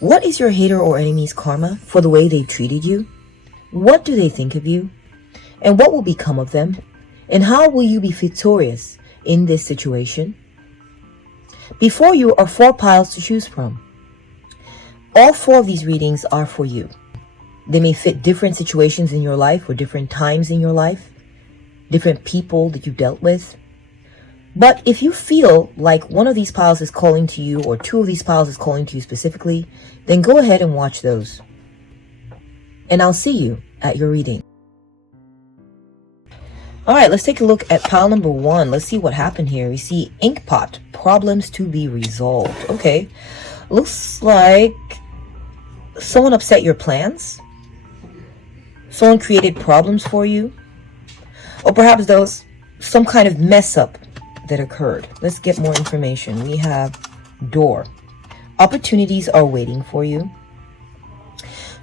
What is your hater or enemy's karma for the way they've treated you? What do they think of you? And what will become of them? And how will you be victorious in this situation? Before you are 4 piles to choose from. All 4 of these readings are for you. They may fit different situations in your life or different times in your life, different people that you've dealt with. But if you feel like one of these piles is calling to you or 2 of these piles is calling to you specifically, then go ahead and watch those. And I'll see you at your reading. All right, let's take a look at pile number 1. Let's see what happened here. We see ink pot, problems to be resolved. Okay, looks like someone upset your plans. Someone created problems for you. Or perhaps there was some kind of mess up that occurred. Let's get more information. We have door. Opportunities are waiting for you.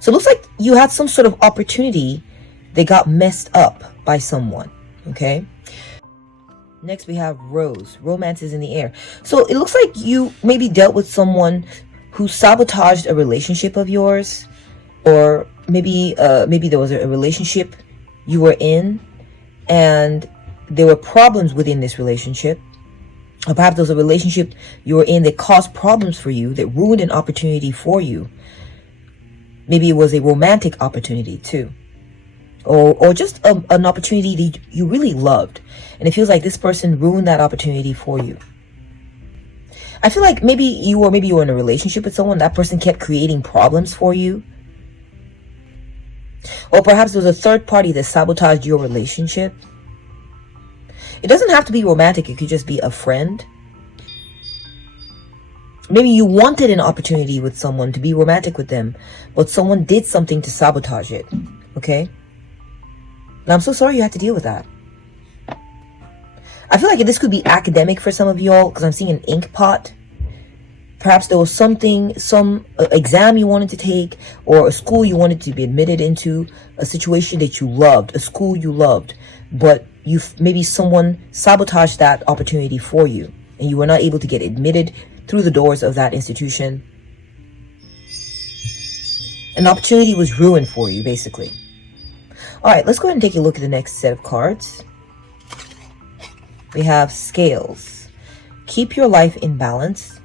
So it looks like you had some sort of opportunity that got messed up by someone. Okay. Next we have rose. Romance is in the air. So it looks like you maybe dealt with someone who sabotaged a relationship of yours, or maybe there was a relationship you were in and there were problems within this relationship. Or perhaps there was a relationship you were in that caused problems for you, that ruined an opportunity for you. Maybe it was a romantic opportunity too. Or just an opportunity that you really loved. And it feels like this person ruined that opportunity for you. I feel like maybe you were in a relationship with someone. That person kept creating problems for you. Or perhaps there was a third party that sabotaged your relationship. It doesn't have to be romantic. It could just be a friend. Maybe you wanted an opportunity with someone to be romantic with them, but someone did something to sabotage it. Okay? And I'm so sorry you had to deal with that. I feel like this could be academic for some of y'all, because I'm seeing an ink pot. Perhaps there was some exam you wanted to take, or a school you wanted to be admitted into, a situation that you loved, a school you loved, but maybe someone sabotaged that opportunity for you, and you were not able to get admitted through the doors of that institution. An opportunity was ruined for you, basically. All right, let's go ahead and take a look at the next set of cards. We have scales. Keep your life in balance.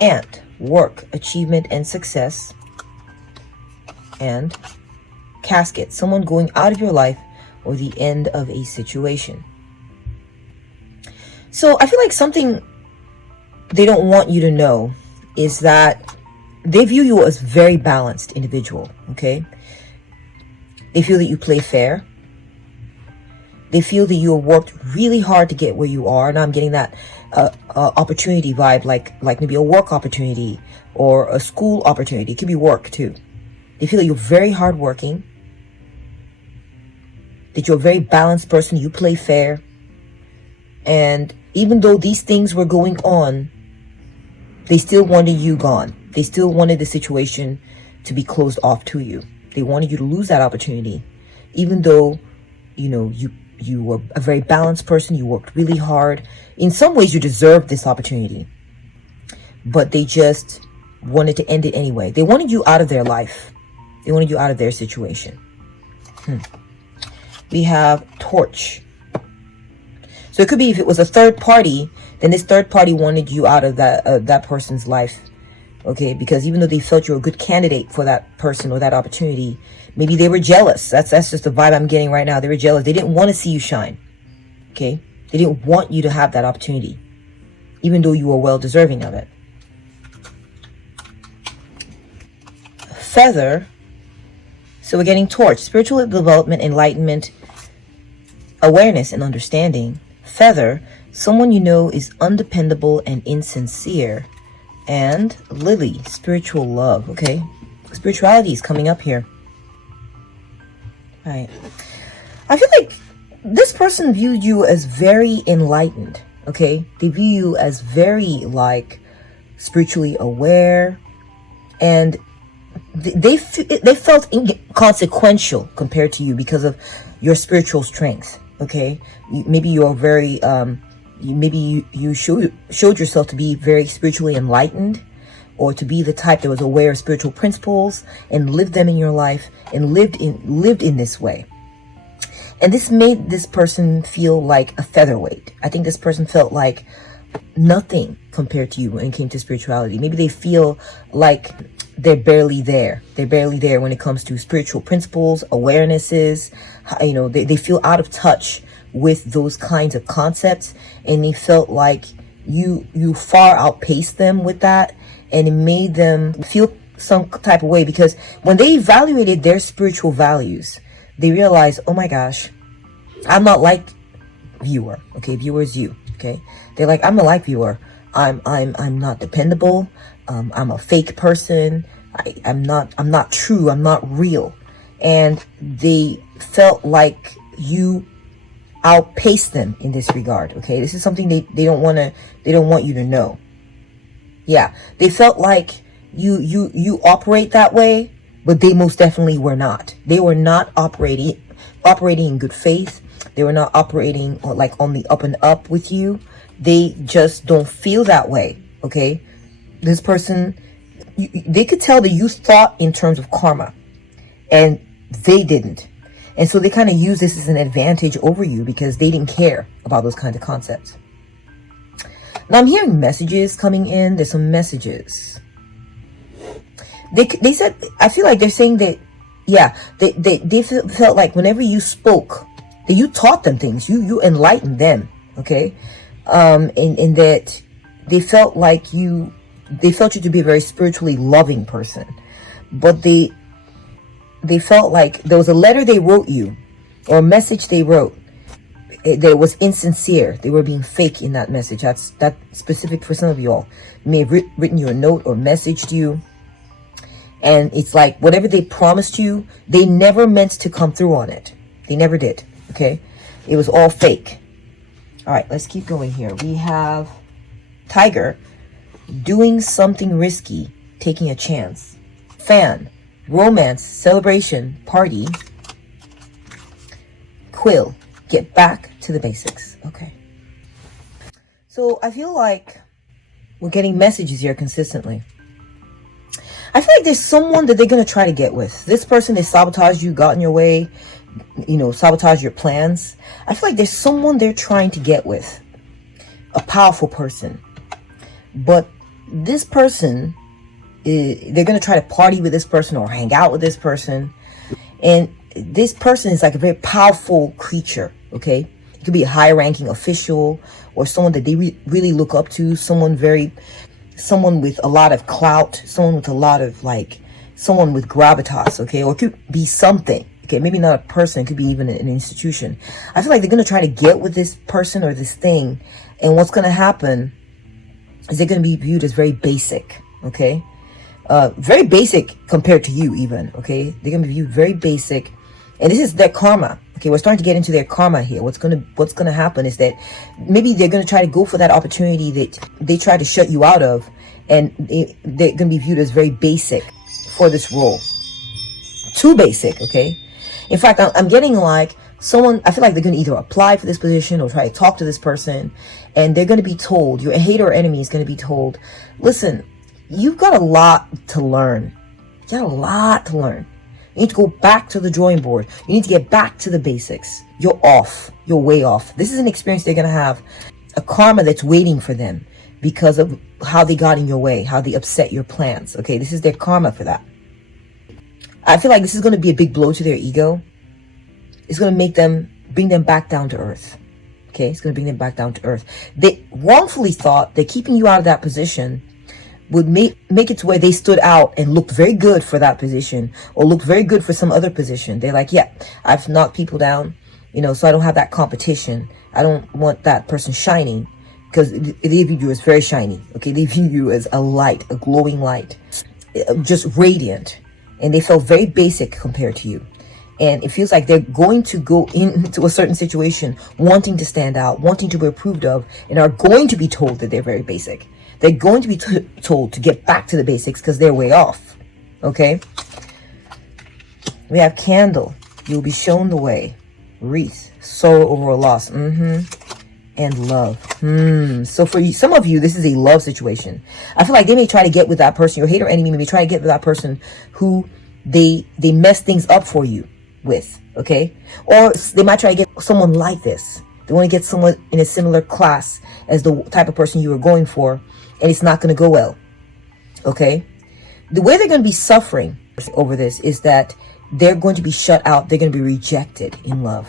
And work, achievement, and success. And casket, someone going out of your life or the end of a situation. So I feel like something they don't want you to know is that they view you as very balanced individual, okay? They feel that you play fair. They feel that you have worked really hard to get where you are. Now I'm getting that opportunity vibe, like maybe a work opportunity or a school opportunity. It could be work too. They feel that you're very hardworking, that you're a very balanced person. You play fair. And even though these things were going on, they still wanted you gone. They still wanted the situation to be closed off to you. They wanted you to lose that opportunity, even though, you were a very balanced person. You worked really hard. In some ways, you deserved this opportunity, but they just wanted to end it anyway. They wanted you out of their life. They wanted you out of their situation. We have torch. So it could be if it was a third party, then this third party wanted you out of that person's life. Okay, because even though they felt you were a good candidate for that person or that opportunity, maybe they were jealous. That's just the vibe I'm getting right now. They were jealous. They didn't want to see you shine. Okay, they didn't want you to have that opportunity, even though you were well deserving of it. Feather. So we're getting torch, spiritual development, enlightenment, awareness, and understanding. Feather, someone you know is undependable and insincere. And lily, spiritual love. Okay, spirituality is coming up here. All right, I feel like this person viewed you as very enlightened. Okay, they view you as very spiritually aware, and they felt inconsequential compared to you because of your spiritual strength. Okay, maybe you're very you showed yourself to be very spiritually enlightened, or to be the type that was aware of spiritual principles and lived them in your life and lived in this way. And this made this person feel like a featherweight. I think this person felt like nothing compared to you when it came to spirituality. Maybe they feel like they're barely there. They're barely there when it comes to spiritual principles, awarenesses. You know, they feel out of touch with those kinds of concepts, and they felt like you far outpaced them with that, and it made them feel some type of way, because when they evaluated their spiritual values, they realized, oh my gosh, I'm not like viewer. Okay, viewer is you. Okay, they're like, I'm not like viewer. I'm not dependable. I'm a fake person. I'm not true. I'm not real. And they felt like you outpaced them in this regard. Okay, this is something they don't want you to know. Yeah, they felt like you operate that way, but they most definitely were not. They were not operating in good faith. They were not operating like on the up and up with you. They just don't feel that way. Okay, this person, they could tell that you thought in terms of karma, and they didn't. And so they kind of use this as an advantage over you because they didn't care about those kinds of concepts. Now I'm hearing messages coming in. There's some messages. They said, I feel like they're saying that, yeah, they felt like whenever you spoke, that you taught them things. You enlightened them. Okay. And that they felt like they felt you to be a very spiritually loving person, but they felt like there was a letter they wrote you, or a message they wrote, that was insincere. They were being fake in that message. That's specific for some of you all. They may have written you a note or messaged you, and it's like whatever they promised you, they never meant to come through on it. They never did. Okay, it was all fake. All right, let's keep going here. We have Tiger, doing something risky, taking a chance. Fan, romance, celebration, party. Quill, get back to the basics. Okay. So I feel like we're getting messages here consistently. I feel like there's someone that they're going to try to get with. This person, they sabotaged you, got in your way, sabotage your plans. I feel like there's someone they're trying to get with. A powerful person. But this person, they're going to try to party with this person or hang out with this person. And this person is like a very powerful creature, okay? It could be a high-ranking official or someone that they really look up to, someone with a lot of clout, someone with someone with gravitas, okay? Or it could be something, okay? Maybe not a person, it could be even an institution. I feel like they're going to try to get with this person or this thing, and what's going to happen is they're going to be viewed as very basic, okay? Very basic compared to you even, okay? They're going to be viewed very basic, and this is their karma. Okay, we're starting to get into their karma here. What's gonna happen is that maybe they're gonna try to go for that opportunity that they tried to shut you out of, and they're gonna be viewed as very basic for this role. Too basic, okay? In fact, I'm getting like someone, I feel like they're gonna either apply for this position or try to talk to this person, and they're gonna be told, your hater or enemy is gonna be told, listen, you've got a lot to learn. You got a lot to learn. You need to go back to the drawing board. You need to get back to the basics. You're off. You're way off. This is an experience they're going to have, a karma that's waiting for them because of how they got in your way, how they upset your plans. Okay, this is their karma for that. I feel like this is going to be a big blow to their ego. It's going to bring them back down to earth. Okay, it's going to bring them back down to earth. They wrongfully thought that keeping you out of that position would make it to where they stood out and looked very good for that position or looked very good for some other position. They're like, yeah, I've knocked people down, so I don't have that competition. I don't want that person shining because they view you as very shiny. Okay, they view you as a light, a glowing light, just radiant. And they felt very basic compared to you. And it feels like they're going to go into a certain situation wanting to stand out, wanting to be approved of, and are going to be told that they're very basic. They're going to be told to get back to the basics because they're way off. Okay? We have candle. You'll be shown the way. Wreath. Sorrow over a loss. And and love. So for you, some of you, this is a love situation. I feel like they may try to get with that person. Your hater enemy may try to get with that person who they mess things up for you with, okay? Or they might try to get someone like this. They want to get someone in a similar class as the type of person you were going for, and it's not going to go well, okay? The way they're going to be suffering over this is that they're going to be shut out. They're going to be rejected in love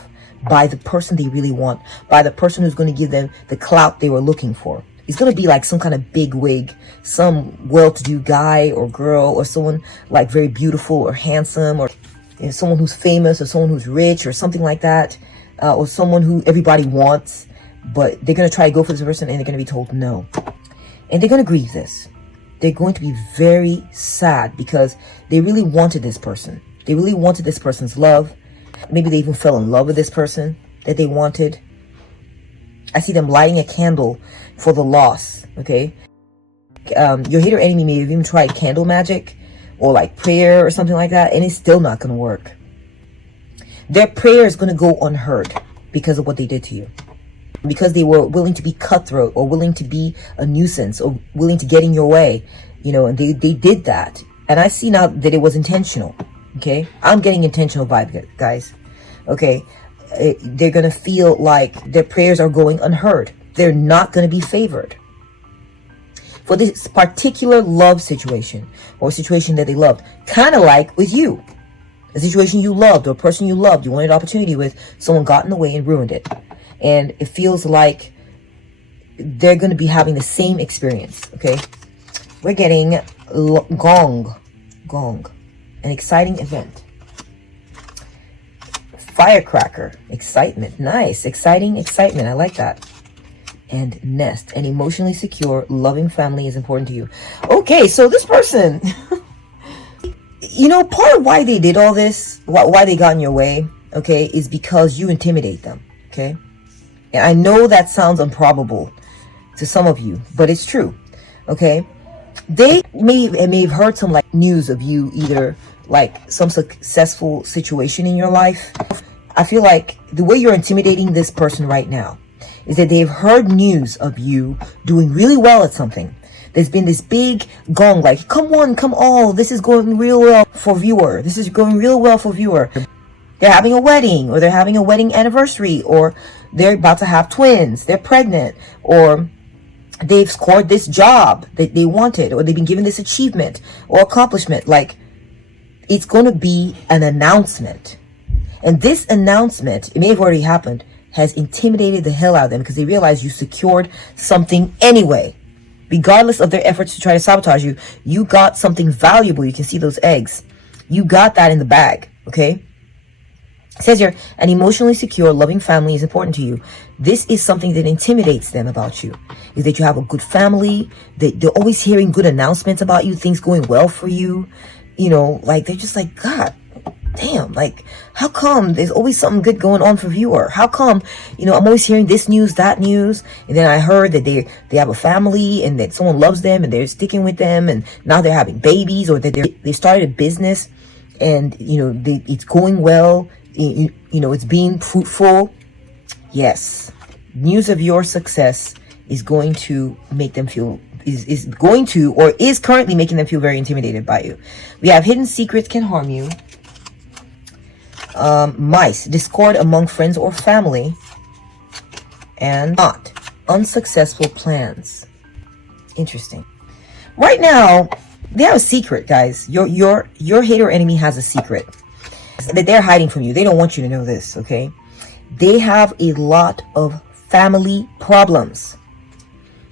by the person they really want, by the person who's going to give them the clout they were looking for. It's going to be like some kind of big wig, some well-to-do guy or girl, or someone like very beautiful or handsome, or someone who's famous, or someone who's rich, or something like that, or someone who everybody wants, but they're going to try to go for this person and they're going to be told no. And they're going to grieve this. They're going to be very sad because they really wanted this person. They really wanted this person's love. Maybe they even fell in love with this person that they wanted. I see them lighting a candle for the loss, okay? Your hater enemy may have even tried candle magic or like prayer or something like that, and it's still not going to work. Their prayer is going to go unheard because of what they did to you. Because they were willing to be cutthroat, or willing to be a nuisance, or willing to get in your way, and they did that. And I see now that it was intentional. Okay, I'm getting intentional vibe, guys. Okay, they're gonna feel like their prayers are going unheard. They're not gonna be favored for this particular love situation, or situation that they loved. Kind of like with you, a situation you loved, or a person you loved, you wanted an opportunity with, someone got in the way and ruined it, and it feels like they're gonna be having the same experience. Okay, we're getting gong. An exciting event. Firecracker. Excitement. Nice. Exciting excitement. I like that. And nest. An emotionally secure, loving family is important to you. Okay, so this person, part of why they did all this, why they got in your way, okay, is because you intimidate them, okay? And I know that sounds improbable to some of you, but it's true, okay? They may have heard some like news of you, either like some successful situation in your life. I feel like the way you're intimidating this person right now is that they've heard news of you doing really well at something. There's been this big gong, like, come on, come all, this is going real well for viewer. This is going real well for viewer. They're having a wedding, or they're having a wedding anniversary, or they're about to have twins, they're pregnant, or they've scored this job that they wanted, or they've been given this achievement or accomplishment. Like, it's going to be an announcement. And this announcement, it may have already happened, has intimidated the hell out of them because they realize you secured something anyway. Regardless of their efforts to try to sabotage you, you got something valuable. You can see those eggs. You got that in the bag, okay? It says here, an emotionally secure, loving family is important to you. This is something that intimidates them about you, is that you have a good family, that they're always hearing good announcements about you, things going well for you. Like, they're just like, God damn, like, how come there's always something good going on for viewer? How come, I'm always hearing this news, that news, and then I heard that they have a family and that someone loves them and they're sticking with them, and now they're having babies, or that they started a business and, it's going well. It's being fruitful. Yes, news of your success is going to make them feel, is going to, or is currently making them feel very intimidated by you. We have hidden secrets can harm you. Mice, discord among friends or family, and not unsuccessful plans. Interesting. Right now, they have a secret, guys. Your hater enemy has a secret that they're hiding from you. They don't want you to know this, okay? They have a lot of family problems.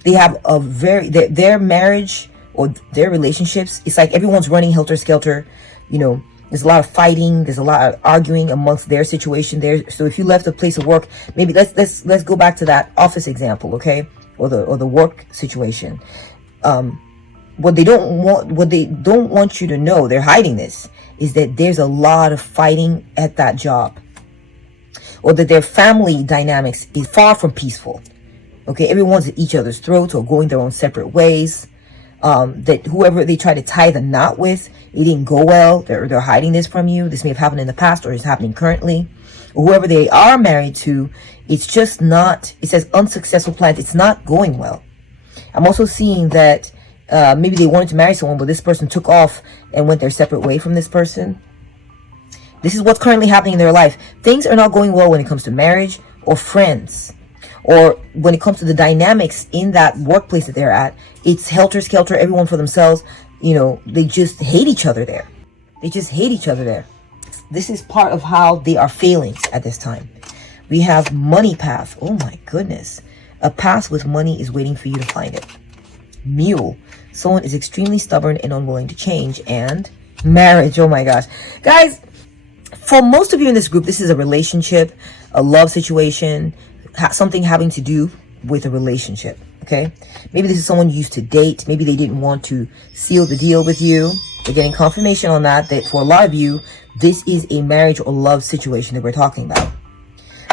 They have their marriage or their relationships, it's like everyone's running helter-skelter. There's a lot of fighting, there's a lot of arguing amongst their situation there. So if you left a place of work, maybe let's go back to that office example, okay? Or the work situation. What they don't want you to know, they're hiding this, is that there's a lot of fighting at that job, or that their family dynamics is far from peaceful. Okay, everyone's at each other's throats or going their own separate ways. That whoever they try to tie the knot with, it didn't go well. They're hiding this from you. This may have happened in the past, or is happening currently. or whoever they are married to, it's just not, it says unsuccessful plans. It's not going well. I'm also seeing that maybe they wanted to marry someone, but this person took off and went their separate way from this person. This is what's currently happening in their life. Things are not going well when it comes to marriage or friends, or when it comes to the dynamics in that workplace that they're at. It's helter-skelter, everyone for themselves. You know, they just hate each other there. They just hate each other there. This is part of how they are failing at this time. We have money path. Oh my goodness. A path with money is waiting for you to find it. Mule. Someone is extremely stubborn and unwilling to change. And marriage. Oh my gosh. Guys, for most of you in this group, this is a relationship, a love situation, something having to do with a relationship. Okay. Maybe this is someone you used to date. Maybe they didn't want to seal the deal with you. They're getting confirmation on that for a lot of you, this is a marriage or love situation that we're talking about.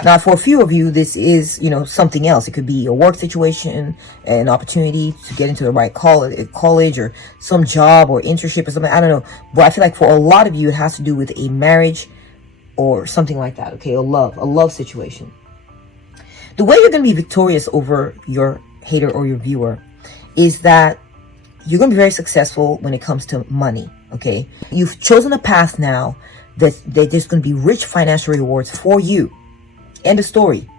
Now, for a few of you, this is, you know, something else. It could be a work situation, an opportunity to get into the right college or some job or internship or something. I don't know. But I feel like for a lot of you, it has to do with a marriage or something like that. Okay, a love situation. The way you're going to be victorious over your hater or your viewer is that you're going to be very successful when it comes to money. Okay, you've chosen a path now that there's going to be rich financial rewards for you. End of story.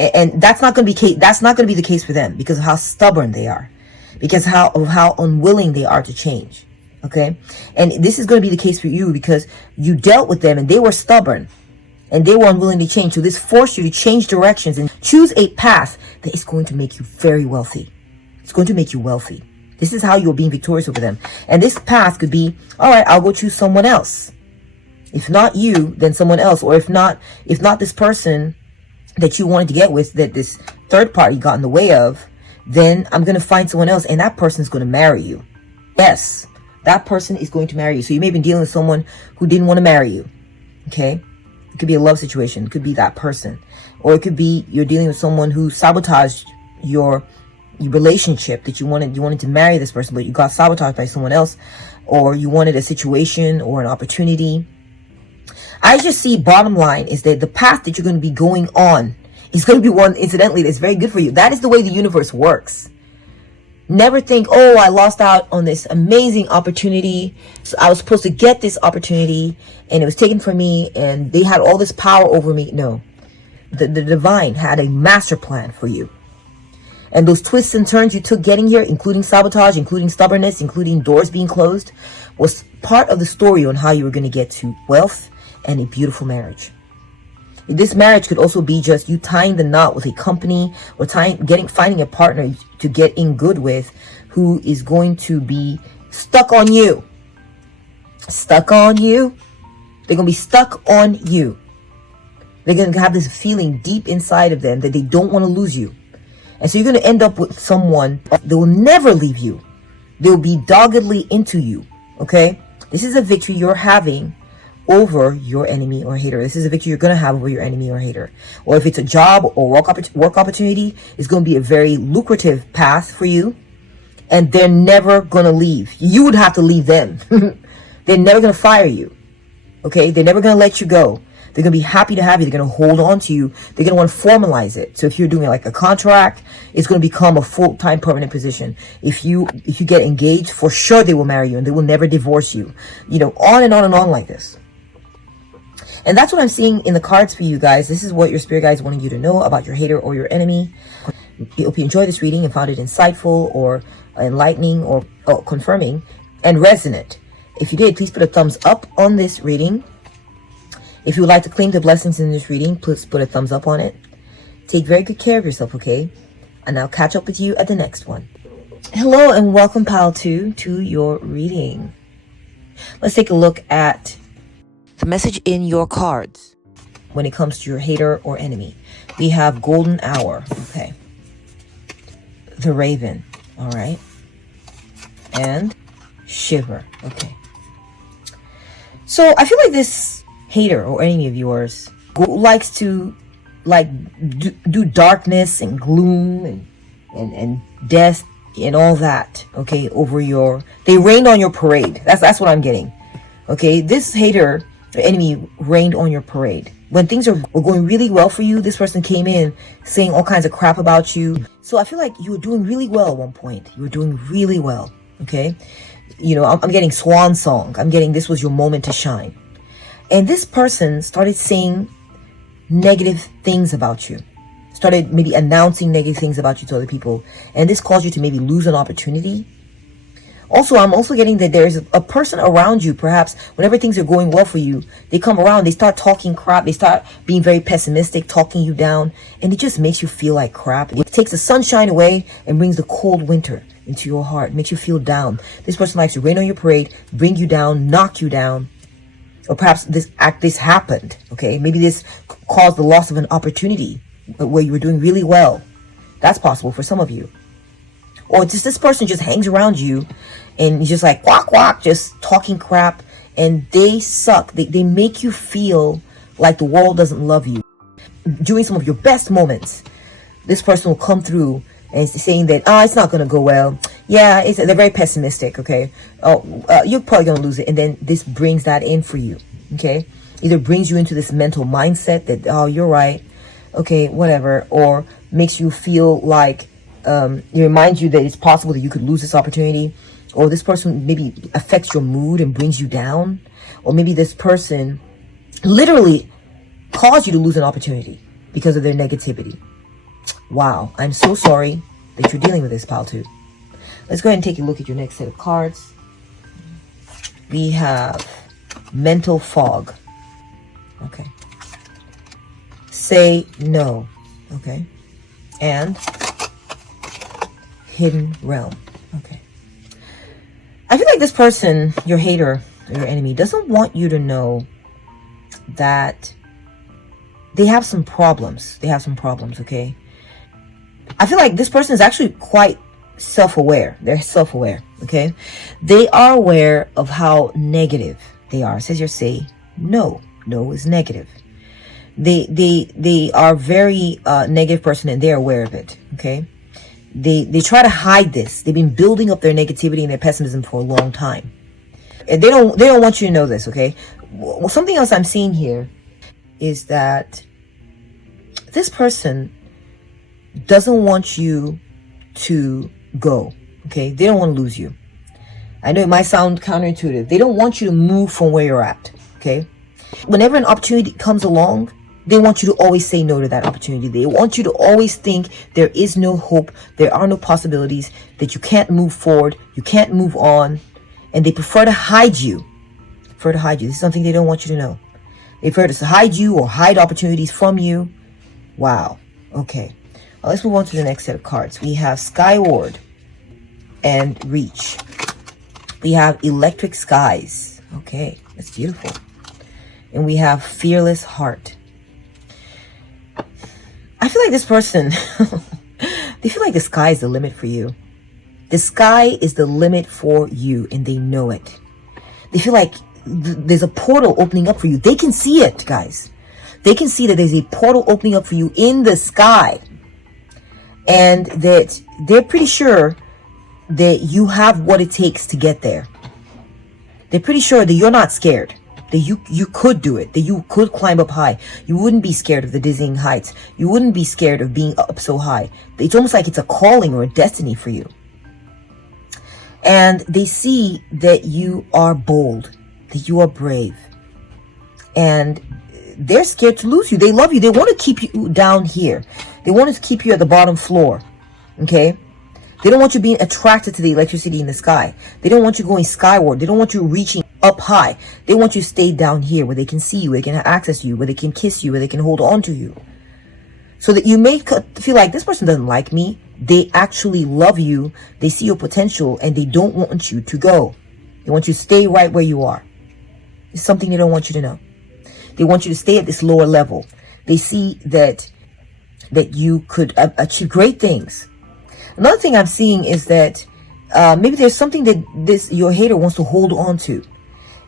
And that's not going to be the case for them because of how stubborn they are, because of how unwilling they are to change. Okay, and this is going to be the case for you because you dealt with them and they were stubborn and they were unwilling to change. So this forced you to change directions and choose a path that is going to make you very wealthy. It's going to make you wealthy. This is how you're being victorious over them. And this path could be, all right, I'll go choose someone else. If not you, then someone else. Or if not this person that you wanted to get with, that this third party got in the way of, then I'm going to find someone else and that person is going to marry you. Yes, that person is going to marry you. So you may have been dealing with someone who didn't want to marry you. Okay? It could be a love situation. It could be that person. Or it could be you're dealing with someone who sabotaged your relationship, that you wanted to marry this person, but you got sabotaged by someone else, or you wanted a situation or an opportunity. I just see, bottom line is that the path that you're going to be going on is going to be one, incidentally, that's very good for you. That is the way the universe works. Never think, oh, I lost out on this amazing opportunity. So I was supposed to get this opportunity and it was taken from me and they had all this power over me. No, the divine had a master plan for you. And those twists and turns you took getting here, including sabotage, including stubbornness, including doors being closed, was part of the story on how you were going to get to wealth and a beautiful marriage. This marriage could also be just you tying the knot with a company or finding a partner to get in good with who is going to be stuck on you. Stuck on you. They're going to be stuck on you. They're going to have this feeling deep inside of them that they don't want to lose you. And so you're going to end up with someone that will never leave you. They'll be doggedly into you. Okay? This is a victory you're having over your enemy or hater. This is a victory you're going to have over your enemy or hater. Or if it's a job or work opportunity, it's going to be a very lucrative path for you. And they're never going to leave. You would have to leave them. They're never going to fire you. Okay? They're never going to let you go. They're going to be happy to have you. They're going to hold on to you. They're going to want to formalize it. So if you're doing like a contract, it's going to become a full-time permanent position. If you get engaged, for sure they will marry you and they will never divorce you. You know, on and on and on like this. And that's what I'm seeing in the cards for you guys. This is what your spirit guides wanting you to know about your hater or your enemy. I hope you enjoyed this reading and found it insightful or enlightening or confirming and resonant. If you did, please put a thumbs up on this reading. If you would like to claim the blessings in this reading, please put a thumbs up on it. Take very good care of yourself, okay? And I'll catch up with you at the next one. Hello and welcome, Pal 2, to your reading. Let's take a look at the message in your cards when it comes to your hater or enemy. We have Golden Hour, okay? The Raven, all right? And Shiver, okay? So I feel like this hater or enemy of yours who likes to do darkness and gloom and death and all that, okay, they rained on your parade. That's what I'm getting. Okay, this hater or enemy rained on your parade. When things were going really well for you, this person came in saying all kinds of crap about you. So I feel like you were doing really well at one point. You were doing really well, okay? You know, I'm getting swan song. I'm getting this was your moment to shine. And this person started saying negative things about you. Started maybe announcing negative things about you to other people. And this caused you to maybe lose an opportunity. Also, I'm also getting that there's a person around you, perhaps whenever things are going well for you, they come around, they start talking crap, they start being very pessimistic, talking you down, and it just makes you feel like crap. It takes the sunshine away and brings the cold winter into your heart, makes you feel down. This person likes to rain on your parade, bring you down, knock you down. Or perhaps this happened, okay? Maybe this caused the loss of an opportunity where you were doing really well. That's possible for some of you. Or just this person just hangs around you and he's just like quack quack, just talking crap, and they suck. They make you feel like the world doesn't love you. During some of your best moments, this person will come through and saying that, oh, it's not going to go well. Yeah, they're very pessimistic, okay? You're probably going to lose it. And then this brings that in for you, okay? Either brings you into this mental mindset that, oh, you're right, okay, whatever, or makes you feel like, it reminds you that it's possible that you could lose this opportunity, or this person maybe affects your mood and brings you down, or maybe this person literally caused you to lose an opportunity because of their negativity. Wow, I'm so sorry that you're dealing with this, pal, too. Let's go ahead and take a look at your next set of cards. We have mental fog. Okay. Say no. Okay. And hidden realm. Okay. I feel like this person, your hater, or your enemy, doesn't want you to know that they have some problems. They have some problems, okay? I feel like this person is actually quite self-aware. They're self-aware, okay? They are aware of how negative they are. It says here, say no. No is negative. They are very negative person, and they're aware of it, okay? They try to hide this. They've been building up their negativity and their pessimism for a long time. And they don't want you to know this, okay? Well, something else I'm seeing here is that this person doesn't want you to go, okay? They don't want to lose you. I know it might sound counterintuitive. They don't want you to move from where you're at, okay? Whenever an opportunity comes along, they want you to always say no to that opportunity. They want you to always think there is no hope, there are no possibilities, that you can't move forward, you can't move on, and they prefer to hide you. This is something they don't want you to know. They prefer to hide you or hide opportunities from you. Wow. Okay. Well, let's move on to the next set of cards. We have Skyward and Reach. We have Electric Skies. Okay, that's beautiful. And we have Fearless Heart. I feel like this person, they feel like the sky is the limit for you. The sky is the limit for you, and they know it. They feel like there's a portal opening up for you. They can see it, guys. They can see that there's a portal opening up for you in the sky. And that they're pretty sure that you have what it takes to get there. They're pretty sure that you're not scared. That you could do it, that you could climb up high. You wouldn't be scared of the dizzying heights. You wouldn't be scared of being up so high. It's almost like it's a calling or a destiny for you. And they see that you are bold, that you are brave. And they're scared to lose you. They love you. They want to keep you down here. They want to keep you at the bottom floor, okay? They don't want you being attracted to the electricity in the sky. They don't want you going skyward. They don't want you reaching up high. They want you to stay down here where they can see you, where they can have access to you, where they can kiss you, where they can hold on to you. So that you may feel like this person doesn't like me. They actually love you. They see your potential and they don't want you to go. They want you to stay right where you are. It's something they don't want you to know. They want you to stay at this lower level. They see that you could achieve great things. Another thing I'm seeing is that maybe there's something that your hater wants to hold on to.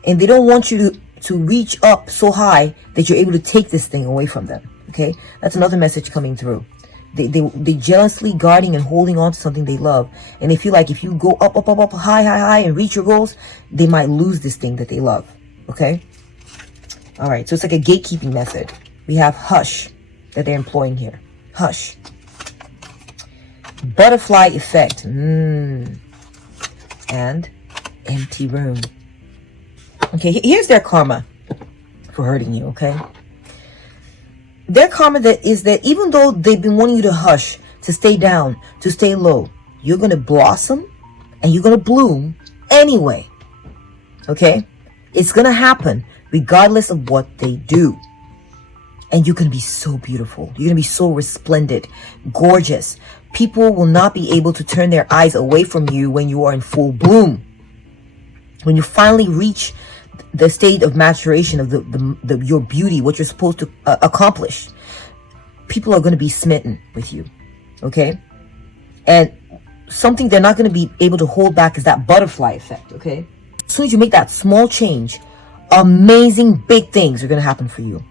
And they don't want you to reach up so high that you're able to take this thing away from them. Okay? That's another message coming through. They jealously guarding and holding on to something they love. And they feel like if you go up, high, and reach your goals, they might lose this thing that they love. Okay? All right. So it's like a gatekeeping method. We have hush that they're employing here. Hush. Butterfly effect. And empty room. Okay, here's their karma for hurting you, okay? Their karma is that even though they've been wanting you to hush, to stay down, to stay low, you're going to blossom and you're going to bloom anyway. Okay? It's going to happen regardless of what they do. And you're going to be so beautiful. You're going to be so resplendent, gorgeous. People will not be able to turn their eyes away from you when you are in full bloom. When you finally reach the state of maturation of your beauty, what you're supposed to accomplish, people are going to be smitten with you. Okay? And something they're not going to be able to hold back is that butterfly effect. Okay? As soon as you make that small change, amazing big things are going to happen for you.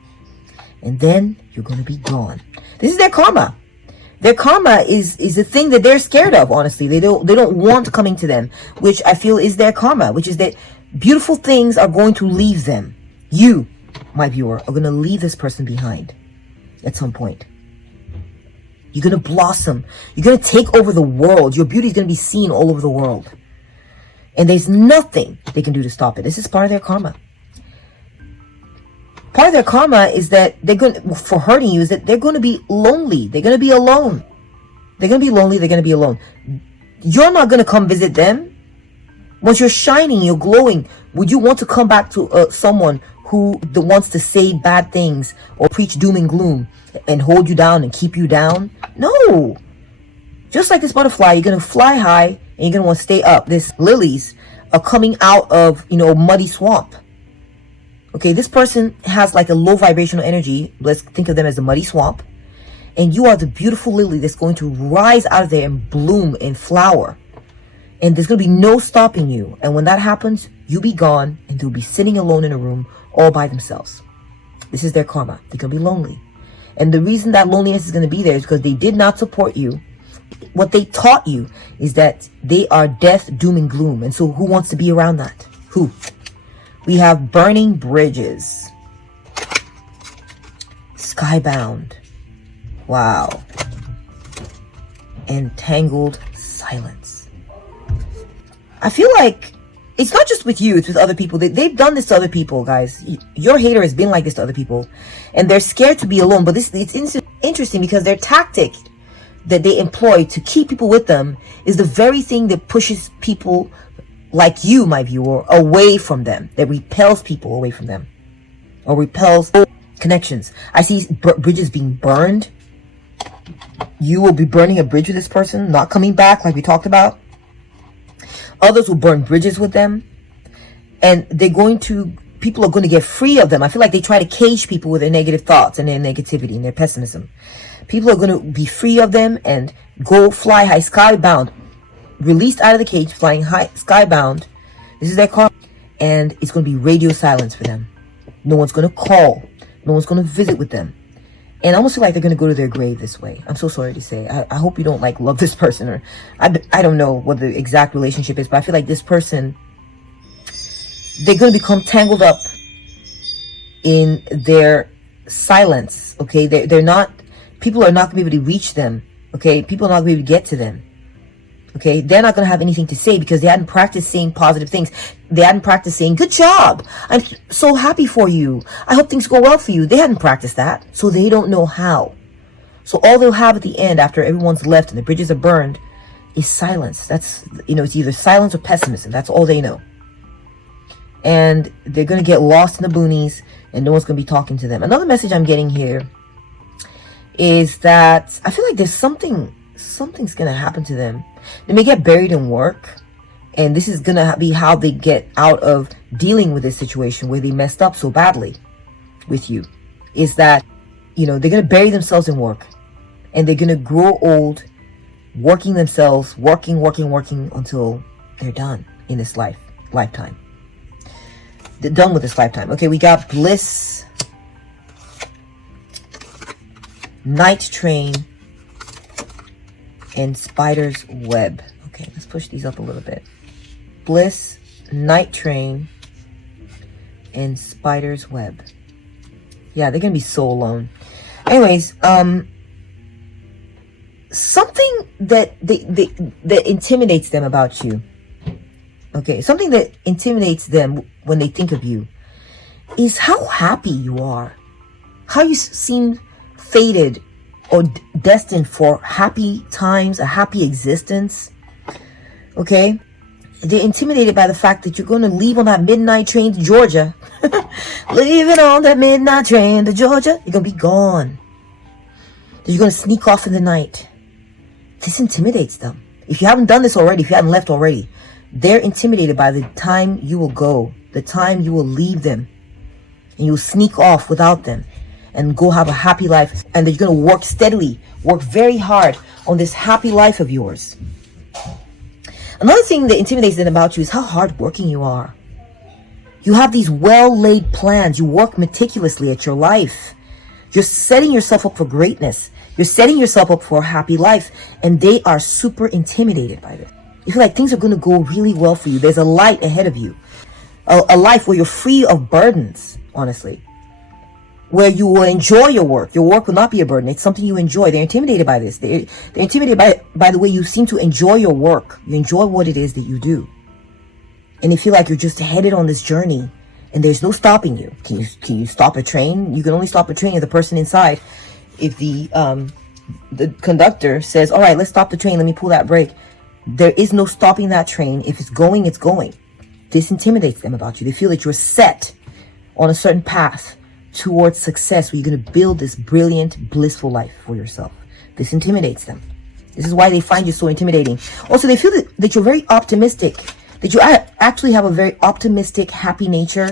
And then you're going to be gone. This is their karma. Their karma is the thing that they're scared of, honestly. They don't want coming to them, which I feel is their karma, which is that beautiful things are going to leave them. You, my viewer, are going to leave this person behind at some point. You're going to blossom. You're going to take over the world. Your beauty is going to be seen all over the world. And there's nothing they can do to stop it. This is part of their karma. Part of their karma is that for hurting you, is that they're going to be lonely. They're going to be alone. They're going to be lonely. They're going to be alone. You're not going to come visit them. Once you're shining, you're glowing, would you want to come back to someone who wants to say bad things or preach doom and gloom and hold you down and keep you down? No. Just like this butterfly, you're going to fly high and you're going to want to stay up. These lilies are coming out of, muddy swamp. Okay, this person has like a low vibrational energy. Let's think of them as a muddy swamp. And you are the beautiful lily that's going to rise out of there and bloom and flower. And there's going to be no stopping you. And when that happens, you'll be gone and they'll be sitting alone in a room all by themselves. This is their karma. They're going to be lonely. And the reason that loneliness is going to be there is because they did not support you. What they taught you is that they are death, doom, and gloom. And so who wants to be around that? Who? We have burning bridges. Skybound. Wow. Entangled silence. I feel like it's not just with you, it's with other people. They've done this to other people, guys. Your hater has been like this to other people. And they're scared to be alone. But it's interesting because their tactic that they employ to keep people with them is the very thing that pushes people like you, my viewer, away from them. That repels people away from them. Or repels connections. I see bridges being burned. You will be burning a bridge with this person, not coming back like we talked about. Others will burn bridges with them. And people are going to get free of them. I feel like they try to cage people with their negative thoughts and their negativity and their pessimism. People are going to be free of them and go fly high, skybound. Released out of the cage, flying high, skybound. This is their karma. And it's going to be radio silence for them. No one's going to call. No one's going to visit with them. And I almost feel like they're going to go to their grave this way. I'm so sorry to say. I hope you don't love this person, or I don't know what the exact relationship is, but I feel like this person, they're going to become tangled up in their silence. Okay, they're not. People are not going to be able to reach them. Okay, people are not going to be able to get to them. Okay, they're not going to have anything to say because they hadn't practiced saying positive things. They hadn't practiced saying, good job. I'm so happy for you. I hope things go well for you. They hadn't practiced that. So they don't know how. So all they'll have at the end after everyone's left and the bridges are burned is silence. That's, it's either silence or pessimism. That's all they know. And they're going to get lost in the boonies and no one's going to be talking to them. Another message I'm getting here is that I feel like there's something's going to happen to them. They may get buried in work, and this is going to be how they get out of dealing with this situation where they messed up so badly with you, is that, they're going to bury themselves in work, and they're going to grow old, working themselves, working until they're done in this lifetime. They're done with this lifetime. Okay, we got bliss, night train, and spider's web. Okay, let's push these up a little bit. Bliss, night train, and spider's web. Yeah, they're gonna be so alone. Anyways, something that that intimidates them about you. Okay, something that intimidates them when they think of you is how happy you are. How you seem fated or destined for happy times, a happy existence. Okay? They're intimidated by the fact that you're going to leave on that midnight train to Georgia. Leaving on that midnight train to Georgia. You're going to be gone. You're going to sneak off in the night. This intimidates them. If you haven't done this already, if you haven't left already, they're intimidated by the time you will go, the time you will leave them, and you'll sneak off without them and go have a happy life. And that you're going to work steadily, work very hard on this happy life of yours. Another thing that intimidates them about you is how hardworking you are. You have these well-laid plans. You work meticulously at your life. You're setting yourself up for greatness. You're setting yourself up for a happy life. And they are super intimidated by this. You feel like things are going to go really well for you. There's a light ahead of you. A life where you're free of burdens, honestly. Where you will enjoy your work. Your work will not be a burden. It's something you enjoy. They're intimidated by this. They're intimidated by the way you seem to enjoy your work. You enjoy what it is that you do. And they feel like you're just headed on this journey and there's no stopping you. Can you stop a train? You can only stop a train if the person inside, if the conductor says, all right, let's stop the train. Let me pull that brake. There is no stopping that train. If it's going, it's going. This intimidates them about you. They feel that you're set on a certain path towards success where you're going to build this brilliant, blissful life for yourself. This intimidates them. This is why they find you so intimidating. Also, they feel that you're very optimistic, that you actually have a very optimistic, happy nature.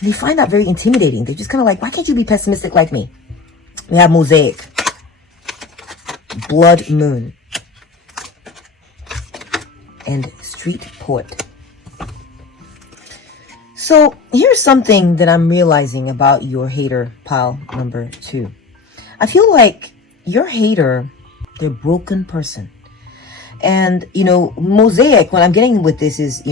And they find that very intimidating. They're just kind of like, why can't you be pessimistic like me? We have Mosaic, Blood Moon, and Street Poet. So here's something that I'm realizing about your hater pile number 2. I feel like your hater, they're a broken person. And, Mosaic, what I'm getting with this is,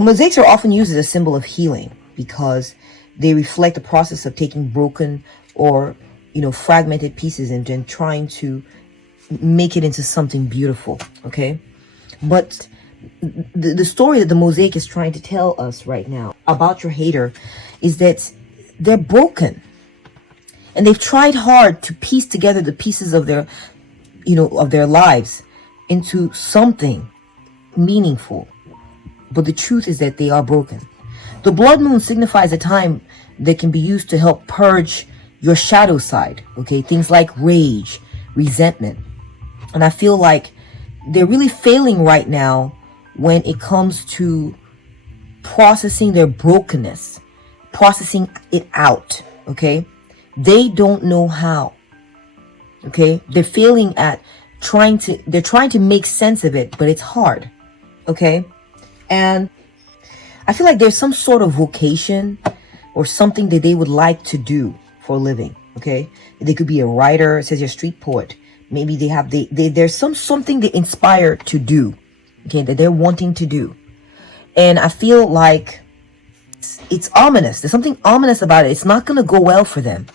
mosaics are often used as a symbol of healing because they reflect the process of taking broken or, fragmented pieces and then trying to make it into something beautiful. Okay. But the story that the mosaic is trying to tell us right now about your hater is that they're broken and they've tried hard to piece together the pieces of their of their lives into something meaningful, but the truth is that they are broken. The blood moon signifies a time that can be used to help purge your shadow side. Okay, things like rage, resentment. And I feel like they're really failing right now when it comes to processing their brokenness, processing it out. Okay, they don't know how. Okay, they're failing at trying to make sense of it, but it's hard. Okay, and I feel like there's some sort of vocation or something that they would like to do for a living. Okay, they could be a writer. It says you're a street poet. Maybe there's something they inspire to do. Okay, that they're wanting to do. And I feel like it's ominous. There's something ominous about it. It's not going to go well for them.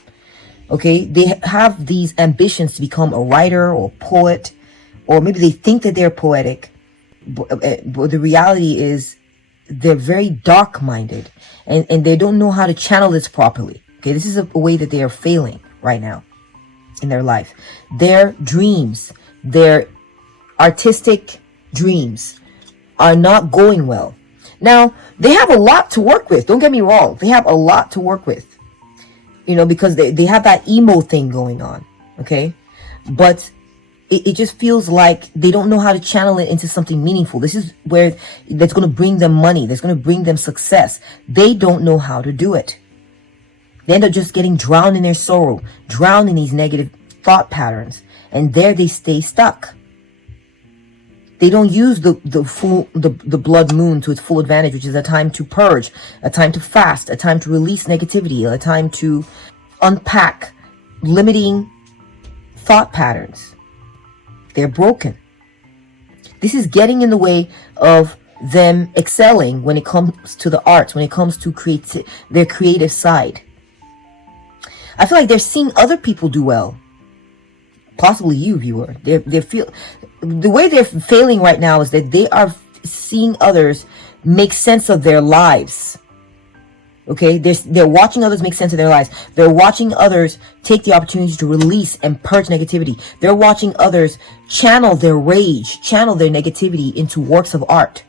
Okay, they have these ambitions to become a writer or poet, or maybe they think that they're poetic. But the reality is they're very dark-minded and they don't know how to channel this properly. Okay, this is a way that they are failing right now in their life. Their dreams, their artistic dreams are not going well. Now, they have a lot to work with. Don't get me wrong. They have a lot to work with, because they have that emo thing going on. Okay. But it just feels like they don't know how to channel it into something meaningful. This is where that's going to bring them money. That's going to bring them success. They don't know how to do it. They end up just getting drowned in their sorrow, drowned in these negative thought patterns. And there they stay stuck. They don't use the blood moon to its full advantage, which is a time to purge, a time to fast, a time to release negativity, a time to unpack limiting thought patterns. They're broken. This is getting in the way of them excelling when it comes to the arts, when it comes to their creative side. I feel like they're seeing other people do well. Possibly you, viewer. They feel the way they're failing right now is that they are seeing others make sense of their lives. Okay, they're watching others make sense of their lives. They're watching others take the opportunity to release and purge negativity. They're watching others channel their rage, channel their negativity into works of art.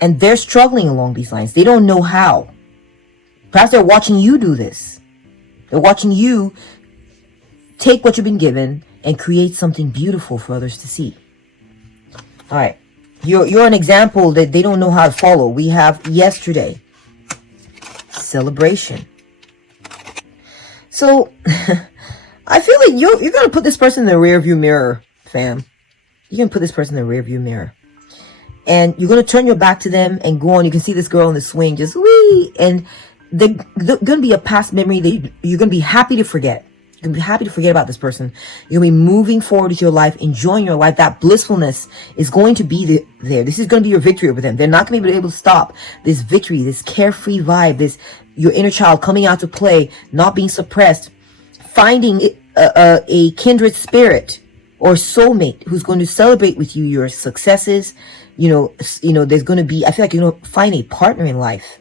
And they're struggling along these lines. They don't know how. Perhaps they're watching you do this. They're watching you take what you've been given and create something beautiful for others to see. All right. You're an example that they don't know how to follow. We have yesterday. Celebration. So, I feel like you're going to put this person in the rear view mirror, fam. You're going to put this person in the rear view mirror. And you're going to turn your back to them and go on. You can see this girl on the swing just wee. And they're going to be a past memory that you're going to be happy to forget. You're going to be happy to forget about this person. You're going to be moving forward with your life, enjoying your life. That blissfulness is going to be there. This is going to be your victory over them. They're not going to be able to stop this victory, this carefree vibe, this your inner child coming out to play, not being suppressed, finding a kindred spirit or soulmate who's going to celebrate with you your successes. You know, there's going to be, I feel like you're going to find a partner in life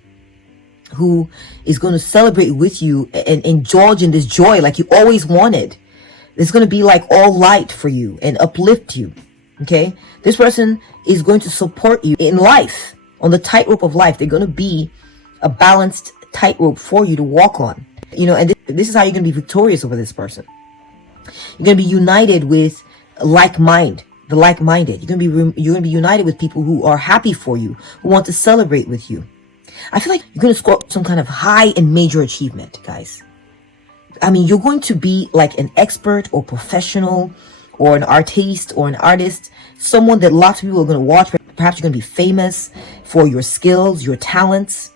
who is going to celebrate with you and indulge in this joy like you always wanted. It's going to be like all light for you and uplift you. Okay. This person is going to support you in life, on the tightrope of life. They're going to be a balanced tightrope for you to walk on. You know, and this is how you're going to be victorious over this person. You're going to be united with the like-minded. You're going to be united with people who are happy for you, who want to celebrate with you. I feel like you're going to score some kind of high and major achievement, guys. I mean, you're going to be like an expert or professional or an artiste or an artist, someone that lots of people are going to watch. Perhaps you're going to be famous for your skills, your talents